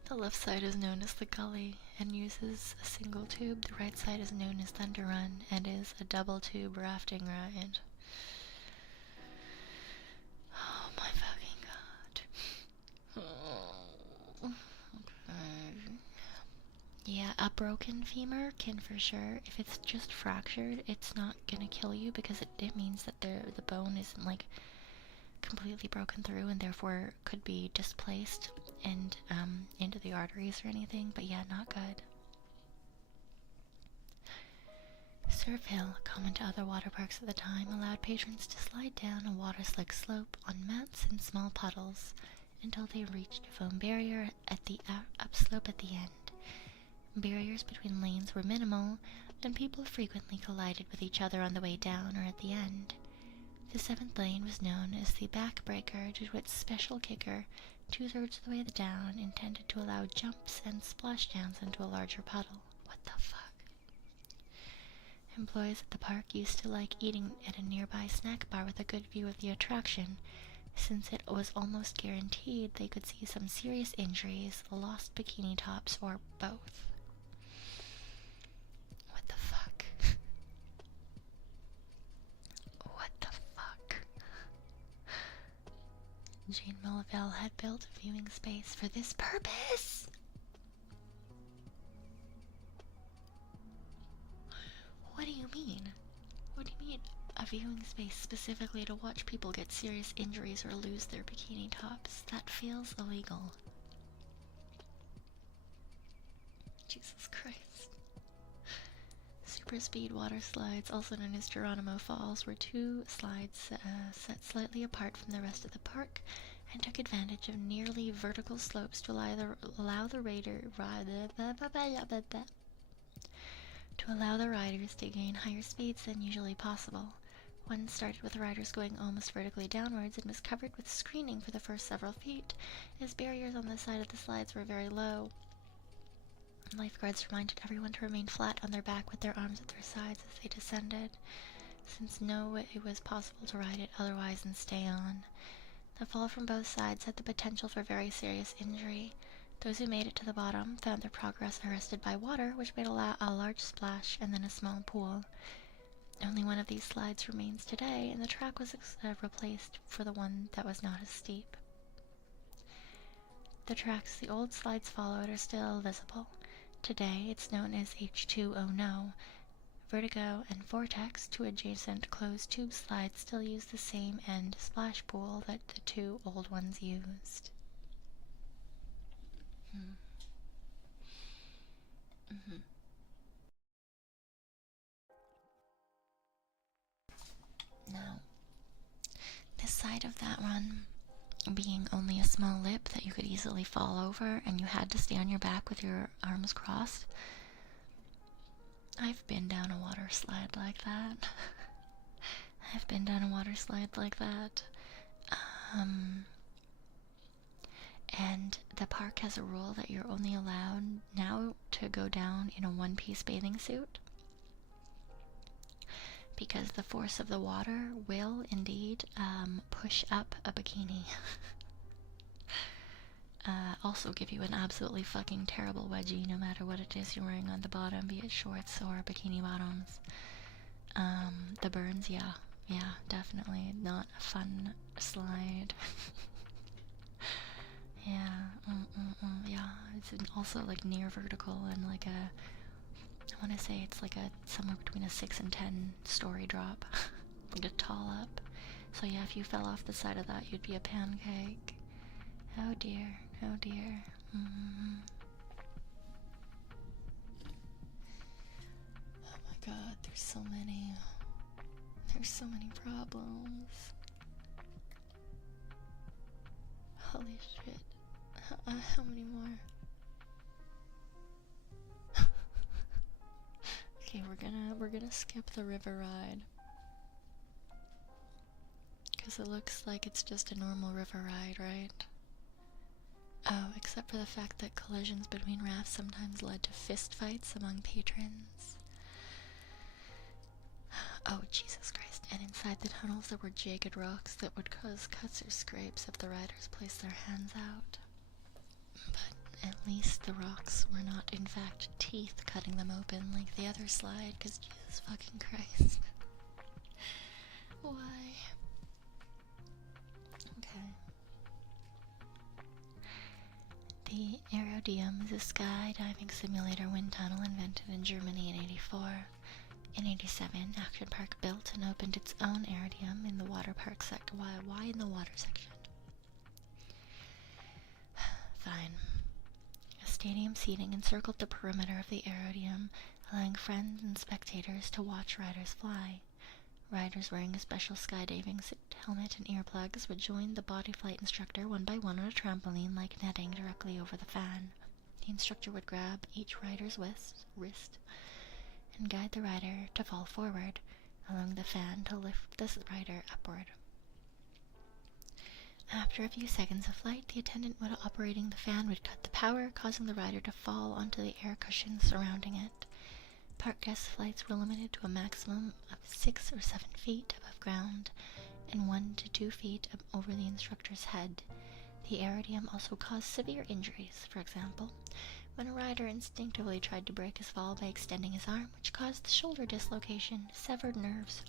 The left side is known as the gully and uses a single tube. The right side is known as Thunder Run and is a double tube rafting ride. Oh my fucking god. Oh, okay. Yeah, a broken femur can for sure, if it's just fractured, it's not gonna kill you because it means that the bone isn't like completely broken through and therefore could be displaced and into the arteries or anything, but yeah, not good. Surf Hill, common to other water parks at the time, allowed patrons to slide down a water-slick slope on mats and small puddles until they reached a foam barrier at the upslope at the end. Barriers between lanes were minimal, and people frequently collided with each other on the way down or at the end. The seventh lane was known as the backbreaker due to its special kicker, 2/3 of the way down, intended to allow jumps and splashdowns into a larger puddle. What the fuck? Employees at the park used to like eating at a nearby snack bar with a good view of the attraction, since it was almost guaranteed they could see some serious injuries, lost bikini tops, or both. What the fuck? What the fuck? Jane Mullavelle had built a viewing space for this purpose. What do you mean? What do you mean a viewing space specifically to watch people get serious injuries or lose their bikini tops? That feels illegal. Jesus Christ. Super speed water slides, also known as Geronimo Falls, were two slides set slightly apart from the rest of the park and took advantage of nearly vertical slopes to allow the riders to gain higher speeds than usually possible. One started with riders going almost vertically downwards and was covered with screening for the first several feet, as barriers on the side of the slides were very low. Lifeguards reminded everyone to remain flat on their back with their arms at their sides as they descended, since no way it was possible to ride it otherwise and stay on. The fall from both sides had the potential for very serious injury. Those who made it to the bottom found their progress arrested by water, which made a large splash and then a small pool. Only one of these slides remains today, and the track was replaced for the one that was not as steep. The tracks the old slides followed are still visible. Today, it's known as H2O, Vertigo, and Vortex. Two adjacent closed tube slides still use the same end splash pool that the two old ones used. Now, this side of that run being only a small lip that you could easily fall over and you had to stay on your back with your arms crossed. I've been down a water slide like that. And the park has a rule that you're only allowed now to go down in a one-piece bathing suit, because the force of the water will indeed push up a bikini. Also give you an absolutely fucking terrible wedgie no matter what it is you're wearing on the bottom, be it shorts or bikini bottoms. The burns, yeah, definitely not a fun slide. Yeah, it's also like near vertical and like I want to say it's like somewhere between a 6 and 10 story drop, like a tall up. So yeah, if you fell off the side of that, you'd be a pancake. Oh dear, oh dear. Oh my god, there's so many problems. Holy shit. How many more? Okay, we're gonna skip the river ride, because it looks like it's just a normal river ride, right? Oh, except for the fact that collisions between rafts sometimes led to fistfights among patrons. Oh, Jesus Christ. And inside the tunnels there were jagged rocks that would cause cuts or scrapes if the riders placed their hands out. But at least the rocks were not, in fact, teeth cutting them open like the other slide, because Jesus fucking Christ. Why? Okay. The Aerodium is a skydiving simulator wind tunnel invented in Germany in '84. In '87, Action Park built and opened its own Aerodium in the water park sector. Why in the water section? Fine. A stadium seating encircled the perimeter of the Aerodium, allowing friends and spectators to watch riders fly. Riders wearing a special skydiving suit, helmet, and earplugs would join the body flight instructor one by one on a trampoline like netting directly over the fan. The instructor would grab each rider's wrist and guide the rider to fall forward, allowing the fan to lift the rider upward. After a few seconds of flight, the attendant operating the fan would cut the power, causing the rider to fall onto the air cushions surrounding it. Park guest flights were limited to a maximum of 6 or 7 feet above ground and 1 to 2 feet over the instructor's head. The Aerodium also caused severe injuries. For example, when a rider instinctively tried to break his fall by extending his arm, which caused shoulder dislocation, severed nerves,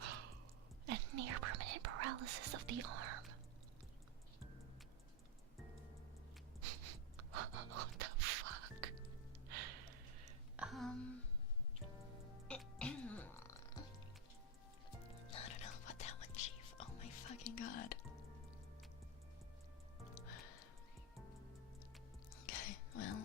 and near-permanent paralysis of the arm. What the fuck? I don't know about that one, Chief. Oh my fucking god. Okay, well,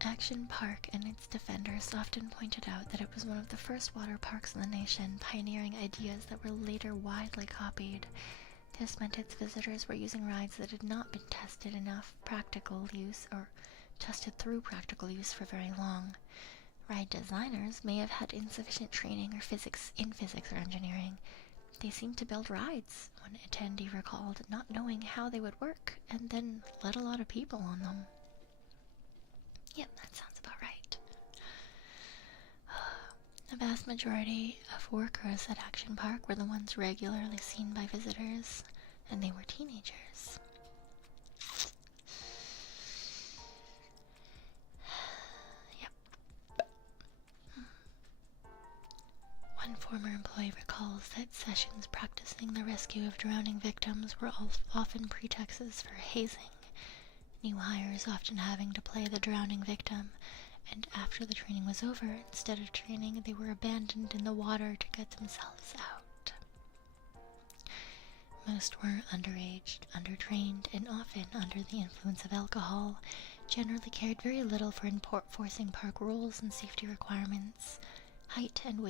Action Park and its defenders often pointed out that it was one of the first water parks in the nation, pioneering ideas that were later widely copied. This meant its visitors were using rides that had not been tested through practical use for very long. Ride designers may have had insufficient training in physics or engineering. They seemed to build rides, one attendee recalled, not knowing how they would work, and then let a lot of people on them. Yep, that sounds about right. The vast majority of workers at Action Park were the ones regularly seen by visitors, and they were teenagers. Yep. One former employee recalls that sessions practicing the rescue of drowning victims were often pretexts for hazing, new hires often having to play the drowning victim, and after the training was over, instead of training, they were abandoned in the water to get themselves out. Most were underage, undertrained, and often under the influence of alcohol, generally cared very little for enforcing park rules and safety requirements. Height and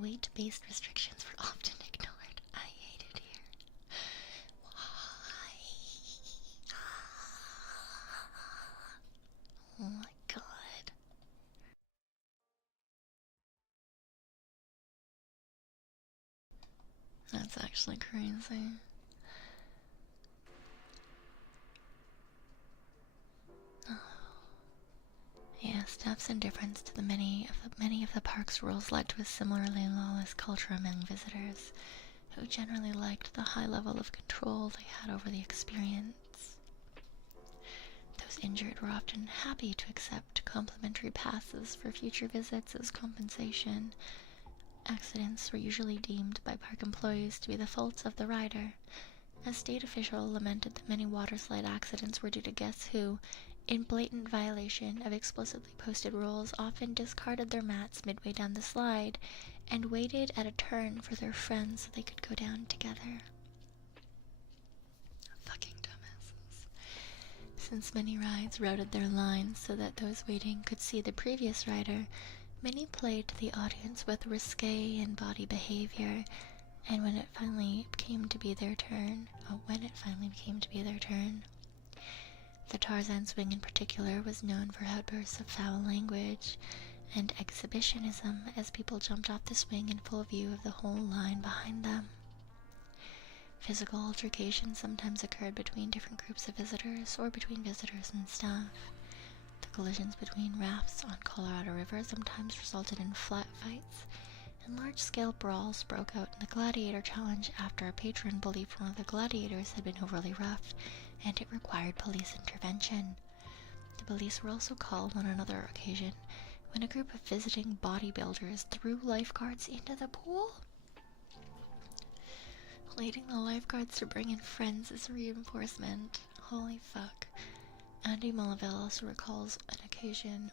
weight-based restrictions were often ignored. I hate it here. Why? Oh my god. That's actually crazy. Yeah, staff's indifference to the many of the park's rules led to a similarly lawless culture among visitors, who generally liked the high level of control they had over the experience. Those injured were often happy to accept complimentary passes for future visits as compensation. Accidents were usually deemed by park employees to be the fault of the rider. A state official lamented that many waterslide accidents were due to guests who, in blatant violation of explicitly posted rules, often discarded their mats midway down the slide and waited at a turn for their friends so they could go down together. Fucking dumbasses. Since many rides routed their lines so that those waiting could see the previous rider, many played to the audience with risque and body behavior, and when it finally came to be their turn, the Tarzan swing in particular was known for outbursts of foul language and exhibitionism as people jumped off the swing in full view of the whole line behind them. Physical altercations sometimes occurred between different groups of visitors or between visitors and staff. The collisions between rafts on Colorado River sometimes resulted in flat fights, and large-scale brawls broke out in the Gladiator challenge after a patron believed one of the gladiators had been overly rough and it required police intervention. The police were also called on another occasion when a group of visiting bodybuilders threw lifeguards into the pool, leading the lifeguards to bring in friends as reinforcement. Holy fuck. Andy Mullaville also recalls an occasion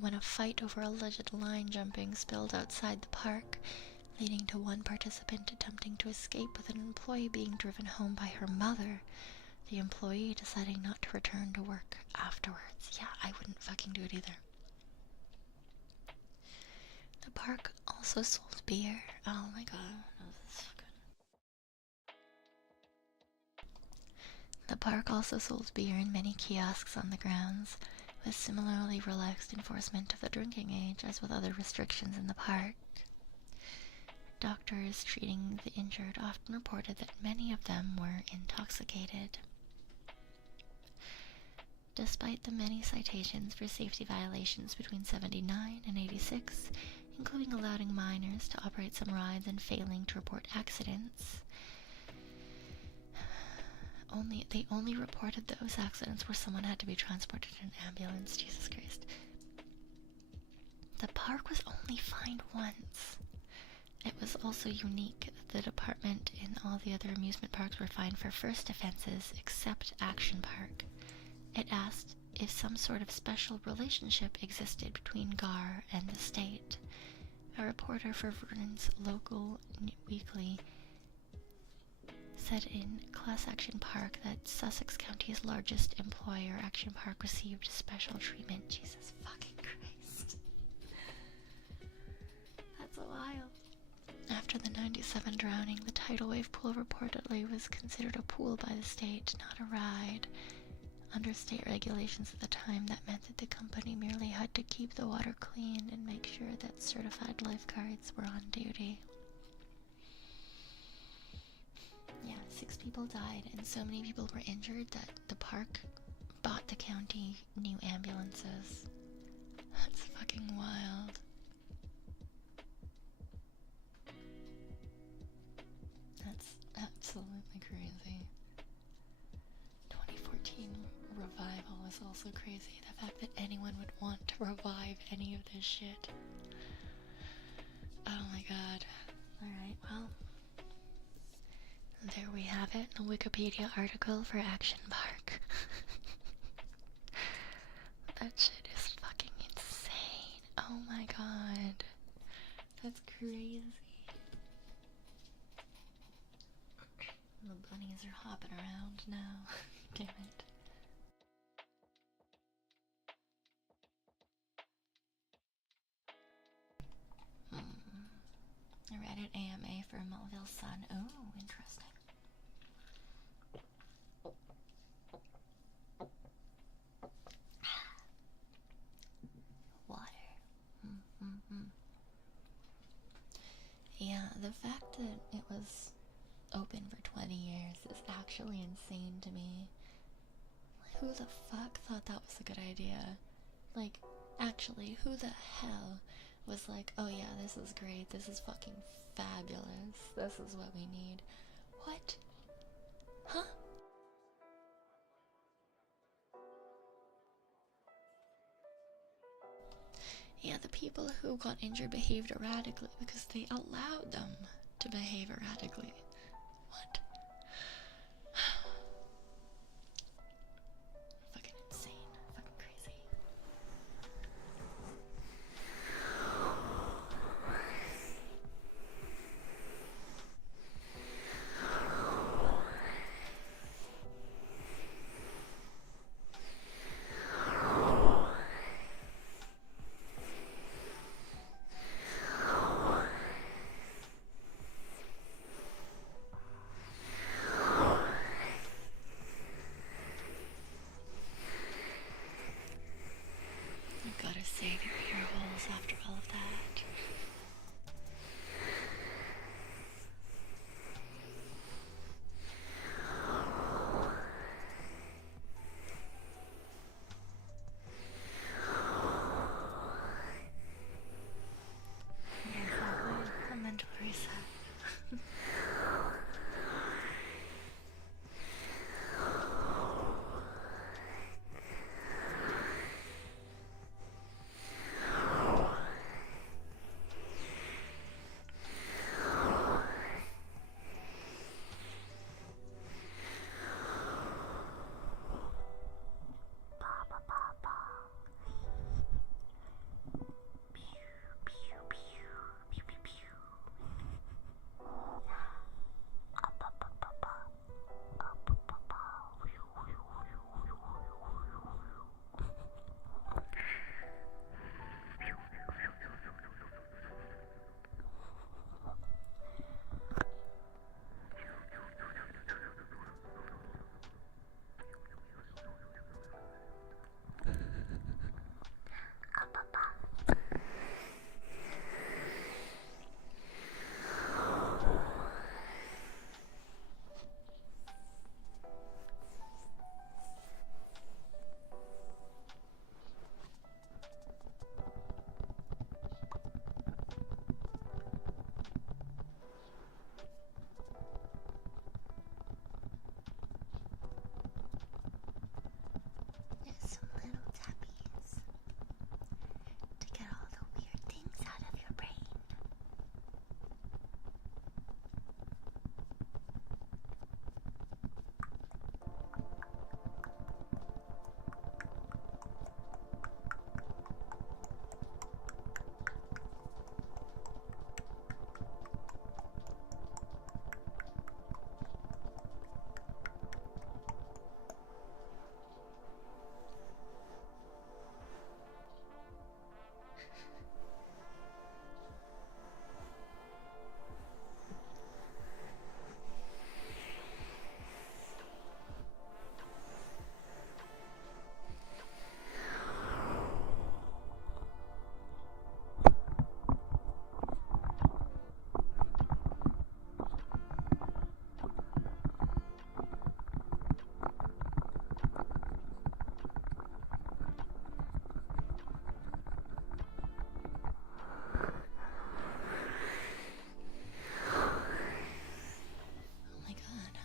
when a fight over alleged line jumping spilled outside the park, leading to one participant attempting to escape with an employee being driven home by her mother, the employee deciding not to return to work afterwards. Yeah, I wouldn't fucking do it either. The park also sold beer. Oh my god, this is fucking... The park also sold beer in many kiosks on the grounds, with similarly relaxed enforcement of the drinking age as with other restrictions in the park. Doctors treating the injured often reported that many of them were intoxicated. Despite the many citations for safety violations between 79 and 86, including allowing minors to operate some rides and failing to report accidents, they only reported those accidents where someone had to be transported in an ambulance. Jesus Christ. The park was only fined once. It was also unique that the department in all the other amusement parks were fined for first offenses except Action Park. It asked if some sort of special relationship existed between GAR and the state. A reporter for Vernon's local weekly said in Class Action Park that Sussex County's largest employer, Action Park, received special treatment. Jesus fucking Christ. That's wild. After the 97 drowning, the tidal wave pool reportedly was considered a pool by the state, not a ride. Under state regulations at the time, that meant that the company merely had to keep the water clean and make sure that certified lifeguards were on duty. Yeah, 6 people died, and so many people were injured that the park bought the county new ambulances. That's fucking wild. That's absolutely crazy. 2014 revival is also crazy. The fact that anyone would want to revive any of this shit. Oh my god. Alright, well, there we have it, a Wikipedia article for Action Park. That shit is fucking insane. Oh my god. That's crazy. The bunnies are hopping around now. Damn it. I read it AMA for Melville's son. Oh, interesting. Water. Yeah, the fact that it was open for 20 years is actually insane to me. Who the fuck thought that was a good idea? Like, Actually, who the hell was like, oh yeah, this is great, this is fucking fabulous, this is what we need? What? Huh? Yeah, the people who got injured behaved erratically because they allowed them to behave erratically. What? Fucking insane. Fucking crazy. You've got to save your ear holes after all of that. Yeah, a mental reset. Just some little tappies to get all the weird things out of your brain.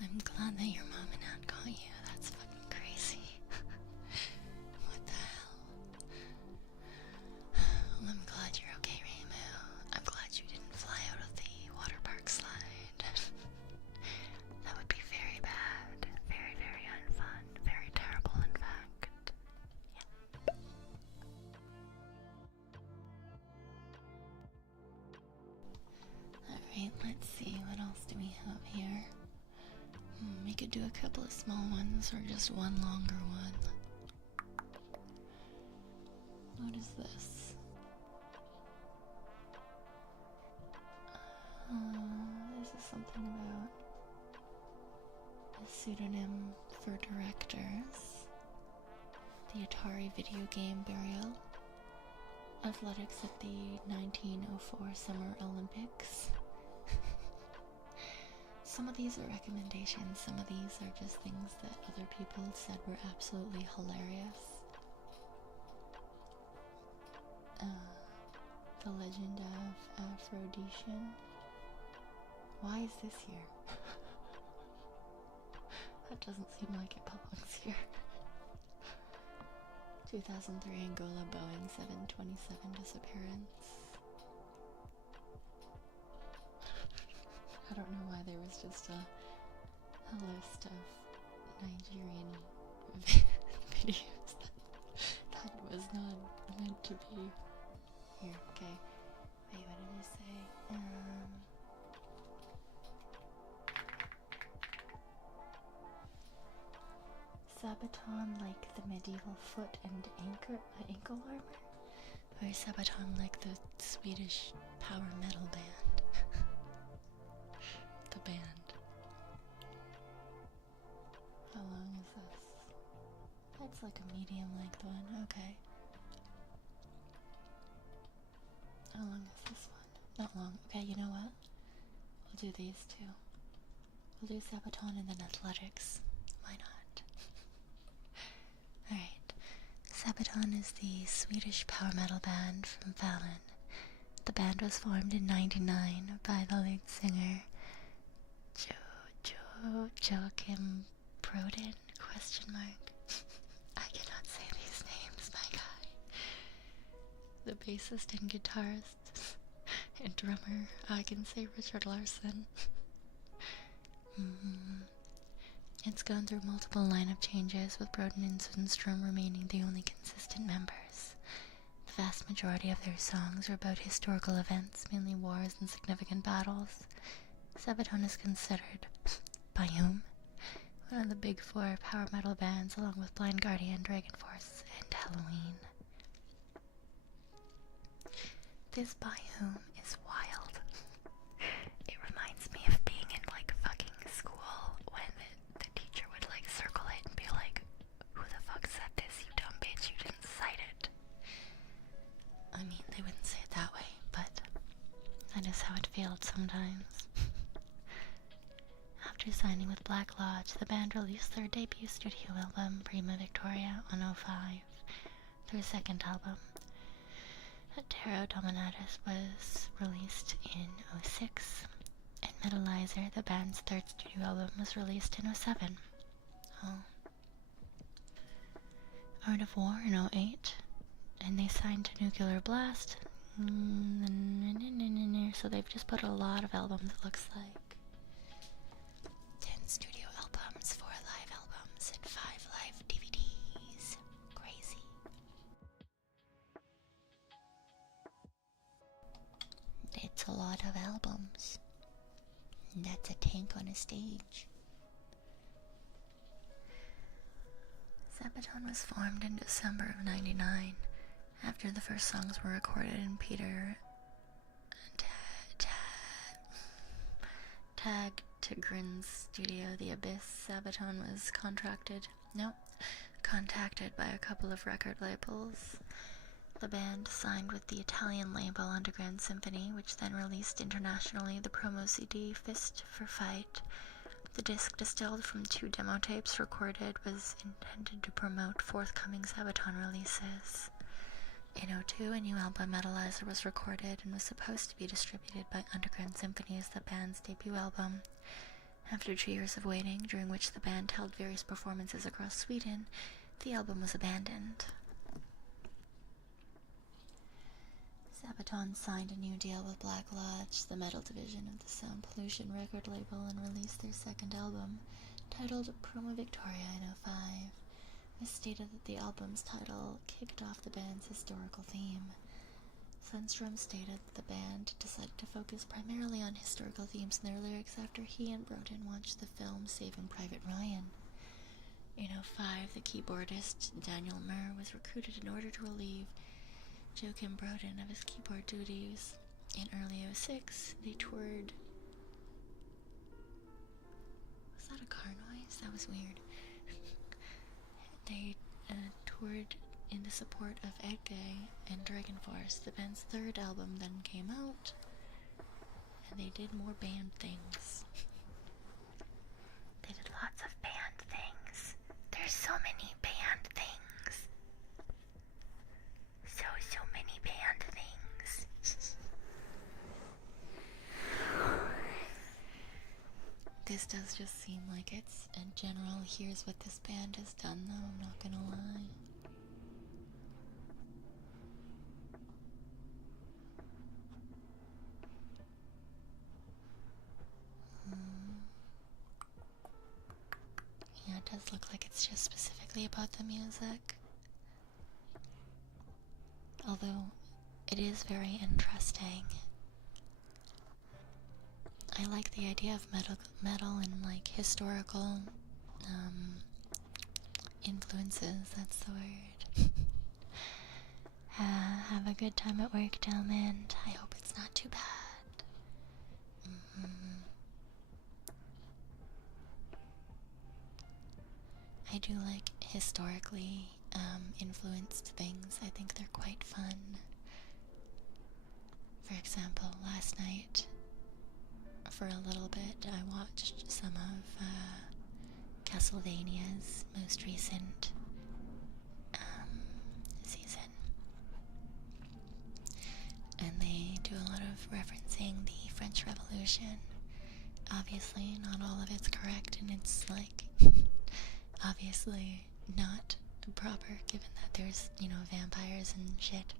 I'm glad that your mom and dad got you. That's fucking crazy. What the hell? Well, I'm glad you're okay, Reimu. I'm glad you didn't fly out of the water park slide. That would be very bad. Very, very unfun. Very terrible, in fact. Yeah. Alright, let's see. What else do we have here? We could do a couple of small ones or just one longer one. What is this? This is something about a pseudonym for directors, the Atari video game burial, athletics at the 1904 Summer Olympics. Some of these are recommendations, some of these are just things that other people said were absolutely hilarious. The Legend of Aphrodisian. Why is this here? That doesn't seem like it belongs here. 2003 Angola Boeing 727 disappearance. I don't know why there was just a list of Nigerian videos that was not meant to be here. Okay. Wait, what did I say? Sabaton like the medieval foot and ankle armor? Or Sabaton like the Swedish power metal band? The band. How long is this? It's like a medium length one, okay. How long is this one? Not long. Okay, you know what? We'll do these two. We'll do Sabaton and then athletics. Why not? Alright. Sabaton is the Swedish power metal band from Fallon. The band was formed in '99 by the lead singer Joachim Broden? ? I cannot say these names, my guy. The bassist and guitarist and drummer, I can say Richard Larson. It's gone through multiple lineup changes, with Broden and Sundstrom remaining the only consistent members. The vast majority of their songs are about historical events, mainly wars and significant battles. Sabaton is considered, by whom, one of the big four power metal bands, along with Blind Guardian, Dragon Force, and Halloween. This by whom is wild. It reminds me of being in like fucking school when the teacher would like circle it and be like, who the fuck said this, you dumb bitch, you didn't cite it. I mean, they wouldn't say it that way, but that is how it felt sometimes. After signing with Black Lodge, the band released their debut studio album, Prima Victoria, on '05, their second album. Terra Dominatus was released in '06, and Metalizer, the band's third studio album, was released in '07. Art of War in '08, and they signed to Nuclear Blast, so they've just put a lot of albums, it looks like. 10 studio albums, 4 live albums, and 5 live DVDs. Crazy. It's a lot of albums. That's a tank on a stage. Sabaton was formed in December of '99, after the first songs were recorded in Peter Tagrin's studio, The Abyss. Sabaton was contacted by a couple of record labels. The band signed with the Italian label Underground Symphony, which then released internationally the promo CD Fist for Fight. The disc, distilled from 2 demo tapes recorded, was intended to promote forthcoming Sabaton releases. In '02, a new album, Metalizer, was recorded and was supposed to be distributed by Underground Symphony as the band's debut album. After 2 years of waiting, during which the band held various performances across Sweden, the album was abandoned. Sabaton signed a new deal with Black Lodge, the metal division of the Sound Pollution record label, and released their second album, titled Prima Victoria in '05. It stated that the album's title kicked off the band's historical theme. Sundstrom stated that the band decided to focus primarily on historical themes in their lyrics after he and Broden watched the film Saving Private Ryan. In '05, the keyboardist Daniel Murr was recruited in order to relieve Joachim Broden of his keyboard duties. In early '06, they toured... Was that a car noise? That was weird. They toured in the support of Edgay and Dragon Force. The band's third album then came out, and they did more band things. They did lots of band things. There's so many band things. So many band just seem like it's in general, here's what this band has done though, I'm not gonna lie. Yeah, it does look like it's just specifically about the music. Although, it is very interesting. I like the idea of metal and like historical influences, that's the word. Have a good time at work, Delmond. I hope it's not too bad. I do like historically influenced things. I think they're quite fun. For example, last night, for a little bit, I watched some of Castlevania's most recent season. And they do a lot of referencing the French Revolution. Obviously, not all of it's correct, and it's like, obviously not proper, given that there's, you know, vampires and shit.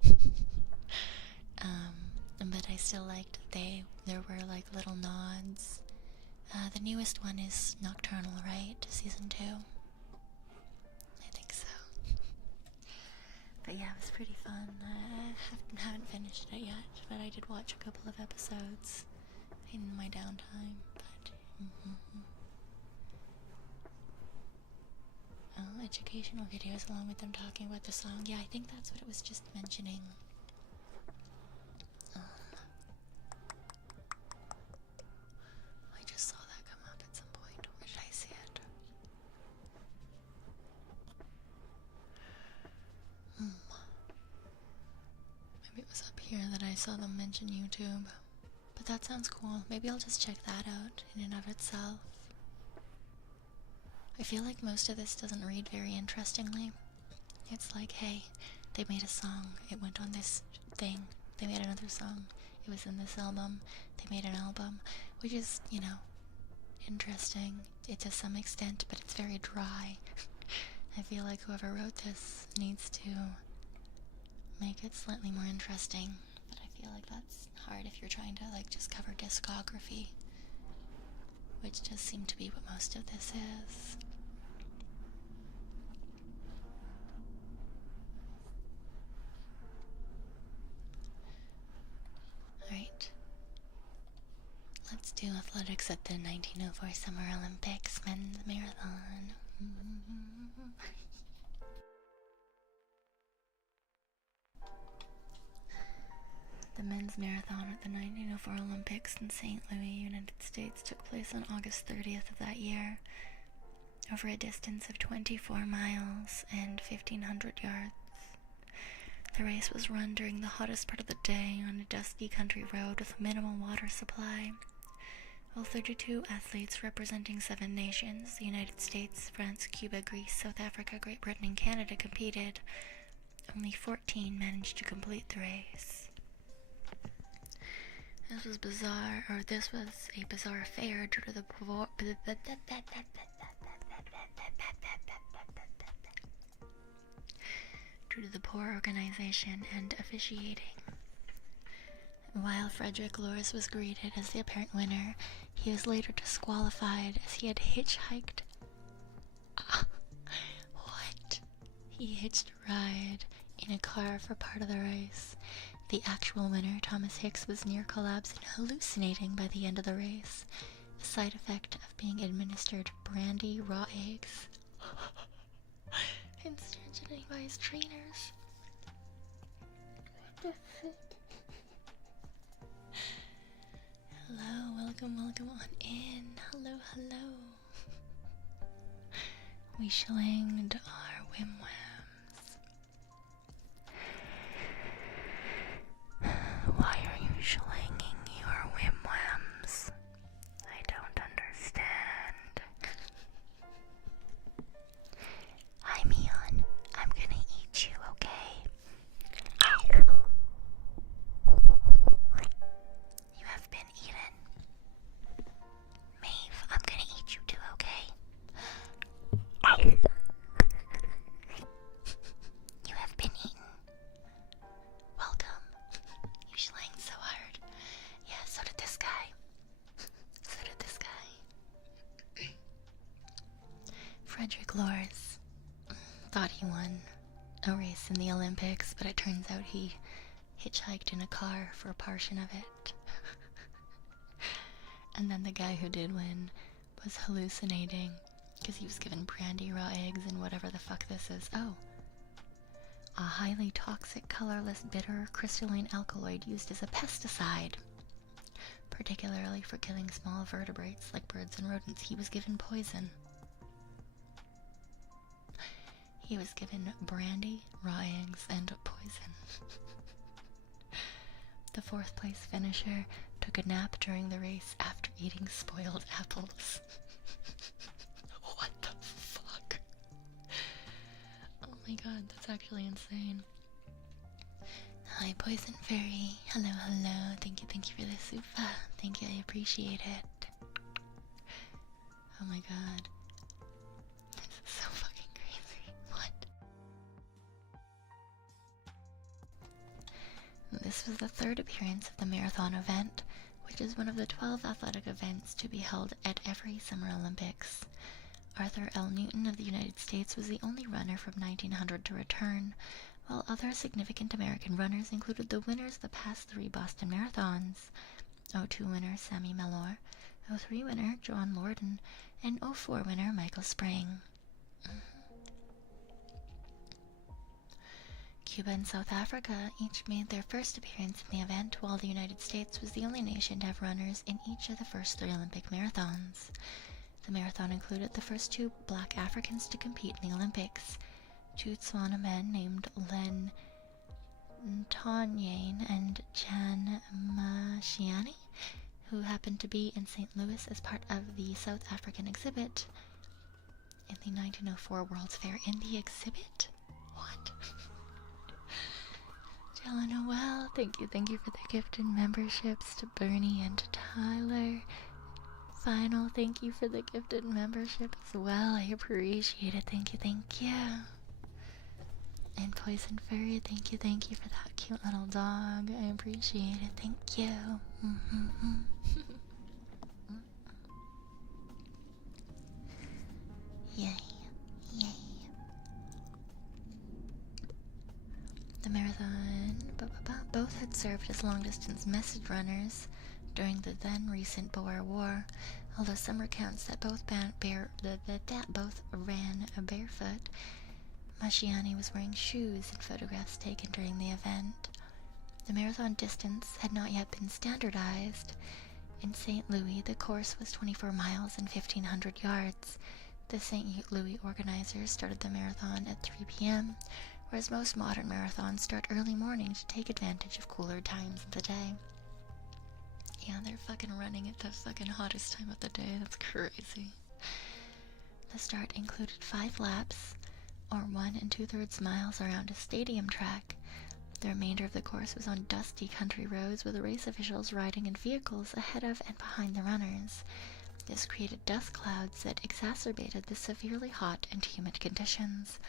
But I still liked that there were like little nods. The newest one is Nocturnal, right? Season 2? I think so. But yeah, it was pretty fun. I haven't finished it yet, but I did watch a couple of episodes in my downtime. But educational videos along with them talking about the song. Yeah, I think that's what it was just mentioning. I just saw that come up at some point. Where did I see it? Maybe it was up here that I saw them mention YouTube. But that sounds cool. Maybe I'll just check that out in and of itself. I feel like most of this doesn't read very interestingly. It's like, hey, they made a song, it went on this thing, they made another song, it was in this album, they made an album, which is, you know, interesting to some extent, but it's very dry. I feel like whoever wrote this needs to make it slightly more interesting, but I feel like that's hard if you're trying to, like, just cover discography, which does seem to be what most of this is. Alright. Let's do athletics at the 1904 Summer Olympics men's marathon. The men's marathon at the 1904 Olympics in St. Louis, United States took place on August 30th of that year, over a distance of 24 miles and 1,500 yards. The race was run during the hottest part of the day on a dusty country road with minimal water supply. All 32 athletes representing 7 nations, the United States, France, Cuba, Greece, South Africa, Great Britain, and Canada competed. Only 14 managed to complete the race. This was a bizarre affair due to the poor organization and officiating. While Frederick Loris was greeted as the apparent winner, he was later disqualified as he had hitchhiked. What? He hitched a ride in a car for part of the race. The actual winner, Thomas Hicks, was near collapsing, hallucinating by the end of the race, a side effect of being administered brandy raw eggs and surgery by his trainers. What the fuck? Hello, welcome on in. Hello. We schlinged our wimwams. Why are you schlinging your wimwams? I don't understand. Hi, Mion. I'm gonna eat you, okay? You have been eaten. Maeve, I'm gonna eat you too, Frederick Lors thought he won a race in the Olympics, but it turns out he hitchhiked in a car for a portion of it. And then the guy who did win was hallucinating because he was given brandy, raw eggs, and whatever the fuck this is. Oh. A highly toxic, colorless, bitter, crystalline alkaloid used as a pesticide, particularly for killing small vertebrates like birds and rodents. He was given poison. He was given brandy, raw eggs, and poison. The fourth place finisher took a nap during the race after eating spoiled apples. What the fuck? Oh my god, that's actually insane. Hi, Poison Fairy. Hello, hello. Thank you for the super. Thank you, I appreciate it. Oh my god. This is so fucking crazy. What? This was the third appearance of the marathon event, which is one of the 12 athletic events to be held at every Summer Olympics. Arthur L. Newton of the United States was the only runner from 1900 to return, while other significant American runners included the winners of the past 3 Boston Marathons: 02 winner Sammy Mellor, 03 winner John Lorden, and 04 winner Michael Spring. Cuba and South Africa each made their first appearance in the event, while the United States was the only nation to have runners in each of the first 3 Olympic marathons. The marathon included the first 2 black Africans to compete in the Olympics, 2 Tswana men named Len Ntonyane and Jan Mashiani, who happened to be in St. Louis as part of the South African exhibit in the 1904 World's Fair. In the exhibit? What? Jella Noel, thank you for the gifted memberships to Bernie and to Tyler. Final, thank you for the gifted membership as well. I appreciate it. Thank you. And Poison Fairy, thank you for that cute little dog. I appreciate it. Thank you. Yay. The marathon both had served as long-distance message runners during the then-recent Boer War, although some recounts that both ran barefoot. Mashiani was wearing shoes in photographs taken during the event. The marathon distance had not yet been standardized. In St. Louis, the course was 24 miles and 1,500 yards. The St. Louis organizers started the marathon at 3 p.m., whereas most modern marathons start early morning to take advantage of cooler times of the day. Yeah, they're fucking running at the fucking hottest time of the day. That's crazy. The start included 5 laps, or 1 2/3 miles around a stadium track. The remainder of the course was on dusty country roads, with race officials riding in vehicles ahead of and behind the runners. This created dust clouds that exacerbated the severely hot and humid conditions,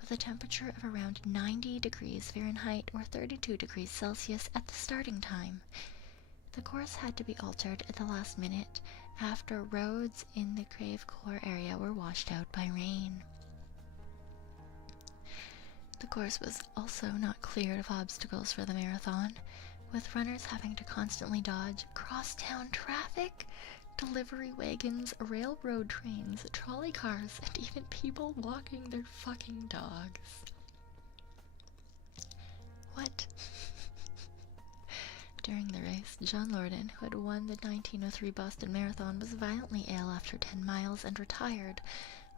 with a temperature of around 90 degrees Fahrenheit or 32 degrees Celsius at the starting time. The course had to be altered at the last minute after roads in the Creve Coeur area were washed out by rain. The course was also not cleared of obstacles for the marathon, with runners having to constantly dodge crosstown traffic, delivery wagons, railroad trains, trolley cars, and even people walking their fucking dogs. What? During the race, John Lorden, who had won the 1903 Boston Marathon, was violently ill after 10 miles and retired,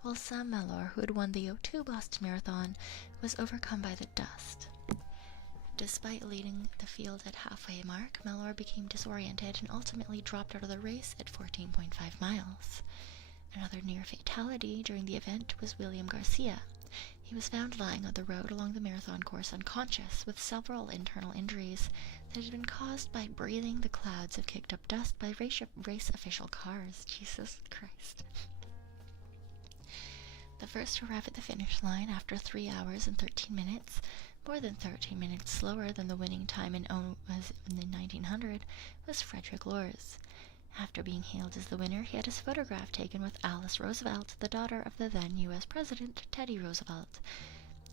while Sam Mellor, who had won the 02 Boston Marathon, was overcome by the dust. Despite leading the field at halfway mark, Mellor became disoriented and ultimately dropped out of the race at 14.5 miles. Another near fatality during the event was William Garcia. He was found lying on the road along the marathon course unconscious, with several internal injuries that had been caused by breathing the clouds of kicked up dust by race official cars. Jesus Christ. The first to arrive at the finish line after 3 hours and 13 minutes, more than 13 minutes slower than the winning time in the 1900, was Frederick Lors. After being hailed as the winner, he had his photograph taken with Alice Roosevelt, the daughter of the then U.S. President Teddy Roosevelt.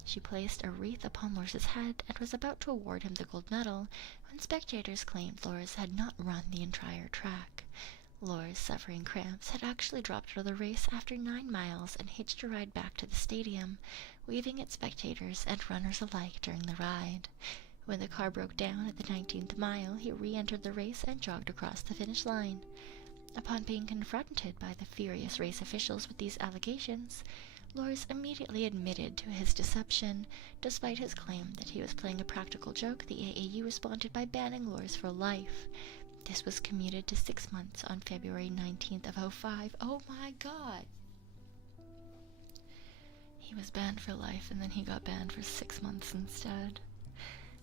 She placed a wreath upon Lors's head and was about to award him the gold medal when spectators claimed Lors had not run the entire track. Lors, suffering cramps, had actually dropped out of the race after 9 miles and hitched a ride back to the stadium, waving at spectators and runners alike during the ride. When the car broke down at the 19th mile, he re-entered the race and jogged across the finish line. Upon being confronted by the furious race officials with these allegations, Lors immediately admitted to his deception. Despite his claim that he was playing a practical joke, the AAU responded by banning Lors for life. This was commuted to 6 months on February 19th of 2005. Oh my god! He was banned for life, and then he got banned for 6 months instead.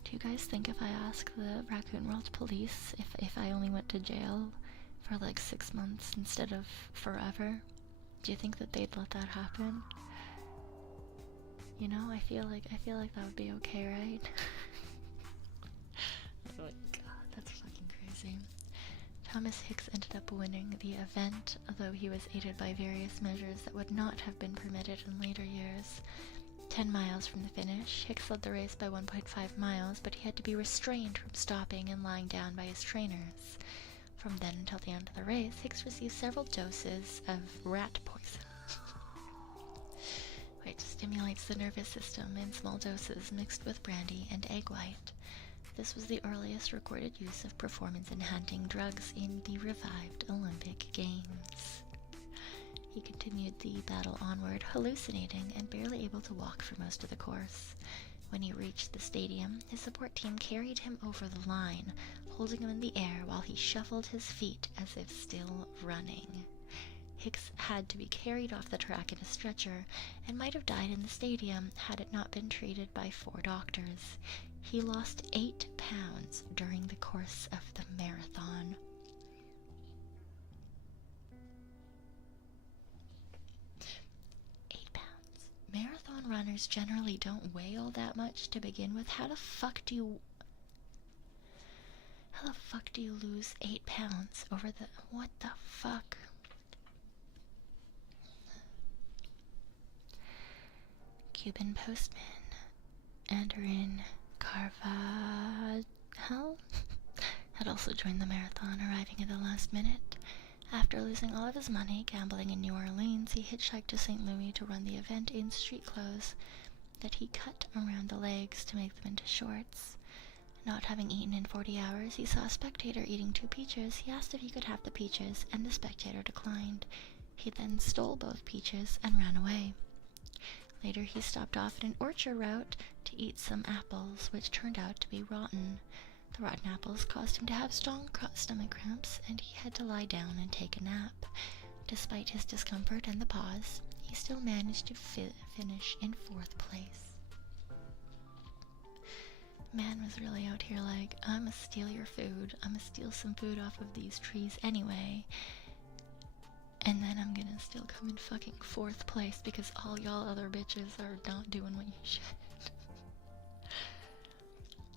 Do you guys think if I ask the Raccoon World police if I only went to jail for like 6 months instead of forever, do you think that they'd let that happen? You know, I feel like that would be okay, right? Oh my god, that's fucking crazy. Thomas Hicks ended up winning the event, although he was aided by various measures that would not have been permitted in later years. 10 miles from the finish, Hicks led the race by 1.5 miles, but he had to be restrained from stopping and lying down by his trainers. From then until the end of the race, Hicks received several doses of rat poison, which stimulates the nervous system in small doses mixed with brandy and egg white. This was the earliest recorded use of performance-enhancing drugs in the revived Olympic Games. He continued the battle onward, hallucinating and barely able to walk for most of the course. When he reached the stadium, his support team carried him over the line, holding him in the air while he shuffled his feet as if still running. Hicks had to be carried off the track in a stretcher and might have died in the stadium had it not been treated by 4 doctors. He lost 8 pounds during the course of the marathon. 8 pounds. Marathon runners generally don't weigh all that much to begin with. How the fuck do you lose 8 pounds over the... What the fuck? Cuban postman Andorin Carvajal had also joined the marathon, arriving at the last minute. After losing all of his money gambling in New Orleans, he hitchhiked to St. Louis to run the event in street clothes that he cut around the legs to make them into shorts. Not having eaten in 40 hours, he saw a spectator eating 2 peaches. He asked if he could have the peaches, and the spectator declined. He then stole both peaches and ran away. Later, he stopped off at an orchard route to eat some apples, which turned out to be rotten. The rotten apples caused him to have strong stomach cramps, and he had to lie down and take a nap. Despite his discomfort and the pause, he still managed to finish in 4th place. Man was really out here like, I'ma steal your food. I'ma steal some food off of these trees anyway. And then I'm gonna still come in fucking 4th place because all y'all other bitches are not doing what you should.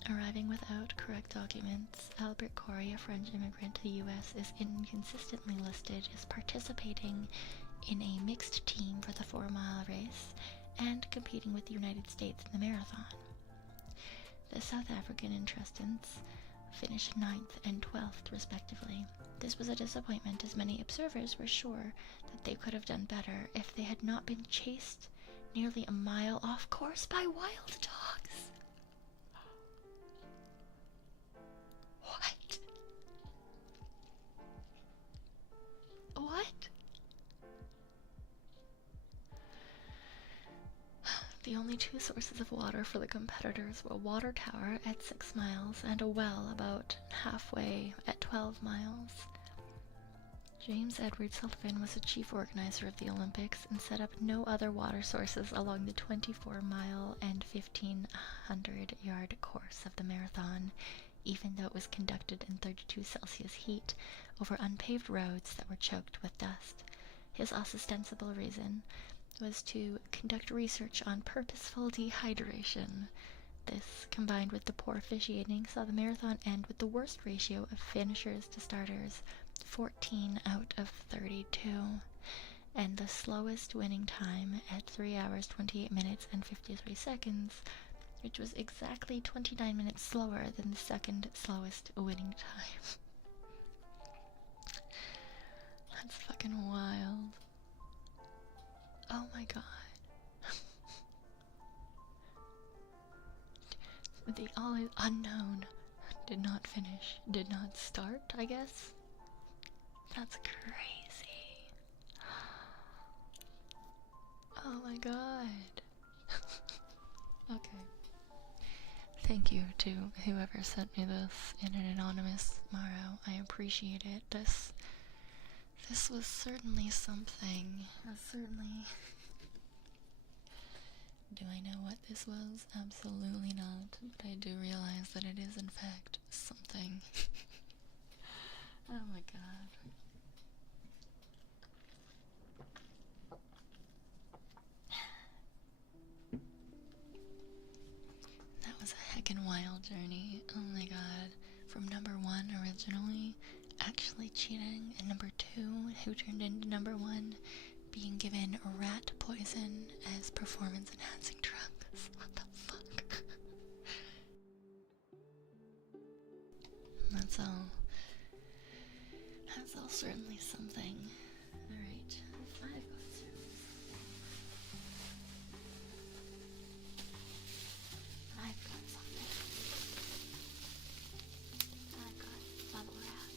Arriving without correct documents, Albert Corey, a French immigrant to the U.S., is inconsistently listed as participating in a mixed team for the 4-mile race and competing with the United States in the marathon. The South African contestants finished 9th and 12th, respectively. This was a disappointment, as many observers were sure that they could have done better if they had not been chased nearly a mile off course by wild dogs. What? What? The only 2 sources of water for the competitors were a water tower at 6 miles and a well about halfway at 12 miles. James Edward Sullivan was the chief organizer of the Olympics and set up no other water sources along the 24-mile and 1,500-yard course of the marathon, even though it was conducted in 32 Celsius heat over unpaved roads that were choked with dust. His ostensible reason was to conduct research on purposeful dehydration. This, combined with the poor officiating, saw the marathon end with the worst ratio of finishers to starters, 14 out of 32, and the slowest winning time at 3 hours, 28 minutes, and 53 seconds, which was exactly 29 minutes slower than the second slowest winning time. That's fucking wild. Oh my god. The all is unknown did not finish, did not start, I guess. That's crazy. Oh my god. Okay. Thank you to whoever sent me this in an anonymous Morrow. I appreciate it. This was certainly something. Certainly. Do I know what this was? Absolutely not. But I do realize that it is in fact something. Oh my god. That was a heckin' wild journey. Oh my god. From number 1 originally, actually cheating, and number 2, who turned into number 1, being given rat poison as performance enhancing drugs. What the fuck? That's all certainly something. Alright, I've got something. I've got bubble wrap.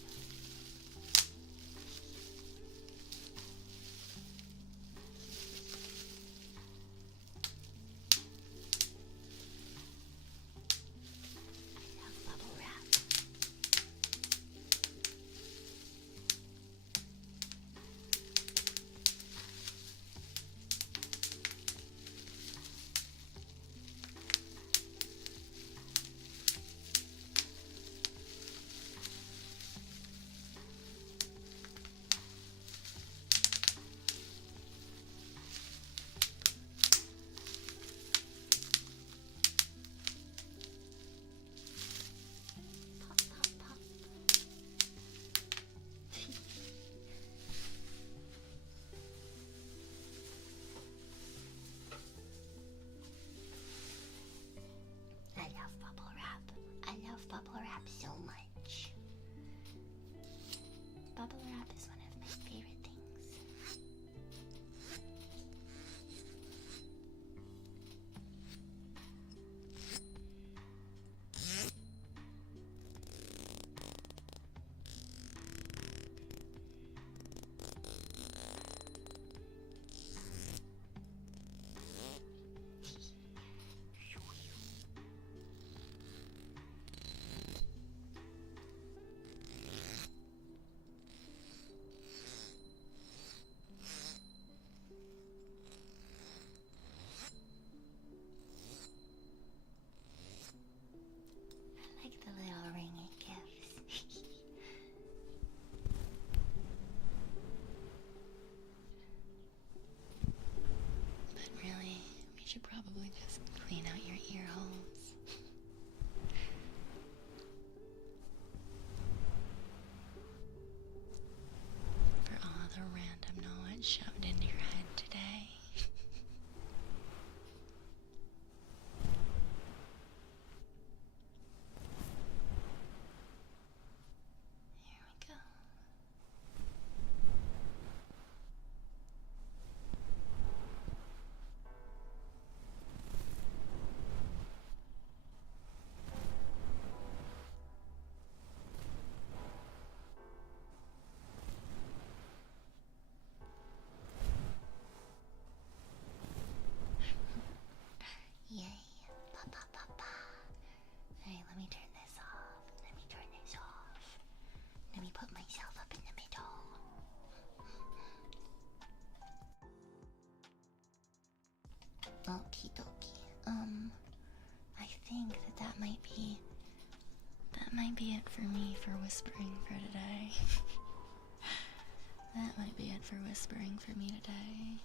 I have bubble wrap. Pop, pop, pop. I love bubble wrap. I love bubble wrap so much. Bubble wrap is one of my favorite things. I like the little ring it gives. But really, we should probably just clean out your ear holes. For all the random knowledge shoved into your head today. Here we go. Yay. Pa pa pa pa. Alright, let me turn this off. Let me turn this off. Let me put myself up in the middle. Okie dokie. I think that might be it for me for whispering for today. That might be it for whispering for me today.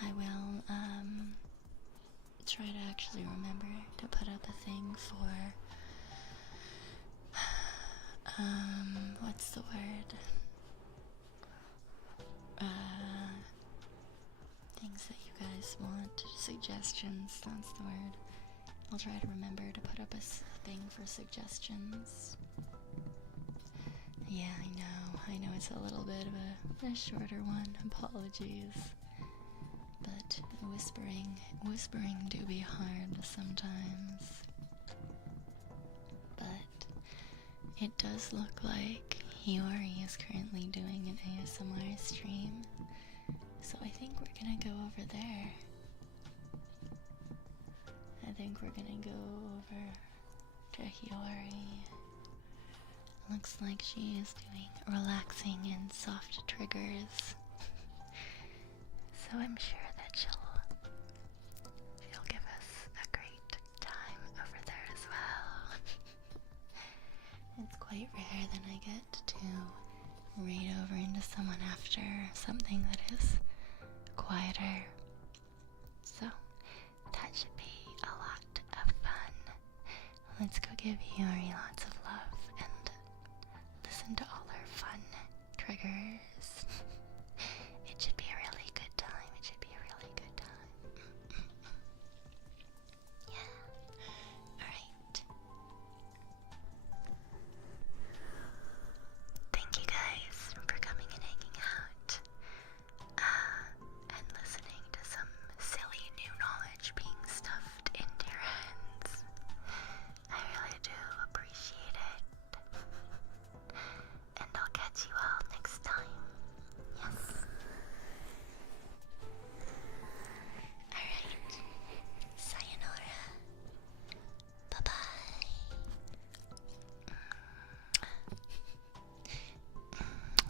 I will try to actually remember to put up a thing for suggestions, that's the word. I'll try to remember to put up a thing for suggestions. Yeah, I know it's a little bit of a shorter one, apologies. But whispering do be hard sometimes. But it does look like Hiyori is currently doing an ASMR stream, so I think we're gonna go over there. I think we're gonna go over to Hiyori. Looks like she is doing relaxing and soft triggers, so I'm sure that she'll give us a great time over there as well. It's quite rare that I get to read over into someone after something that is quieter, so that should be a lot of fun. Let's go give Hiyori lots of love and listen to all her fun triggers. It should be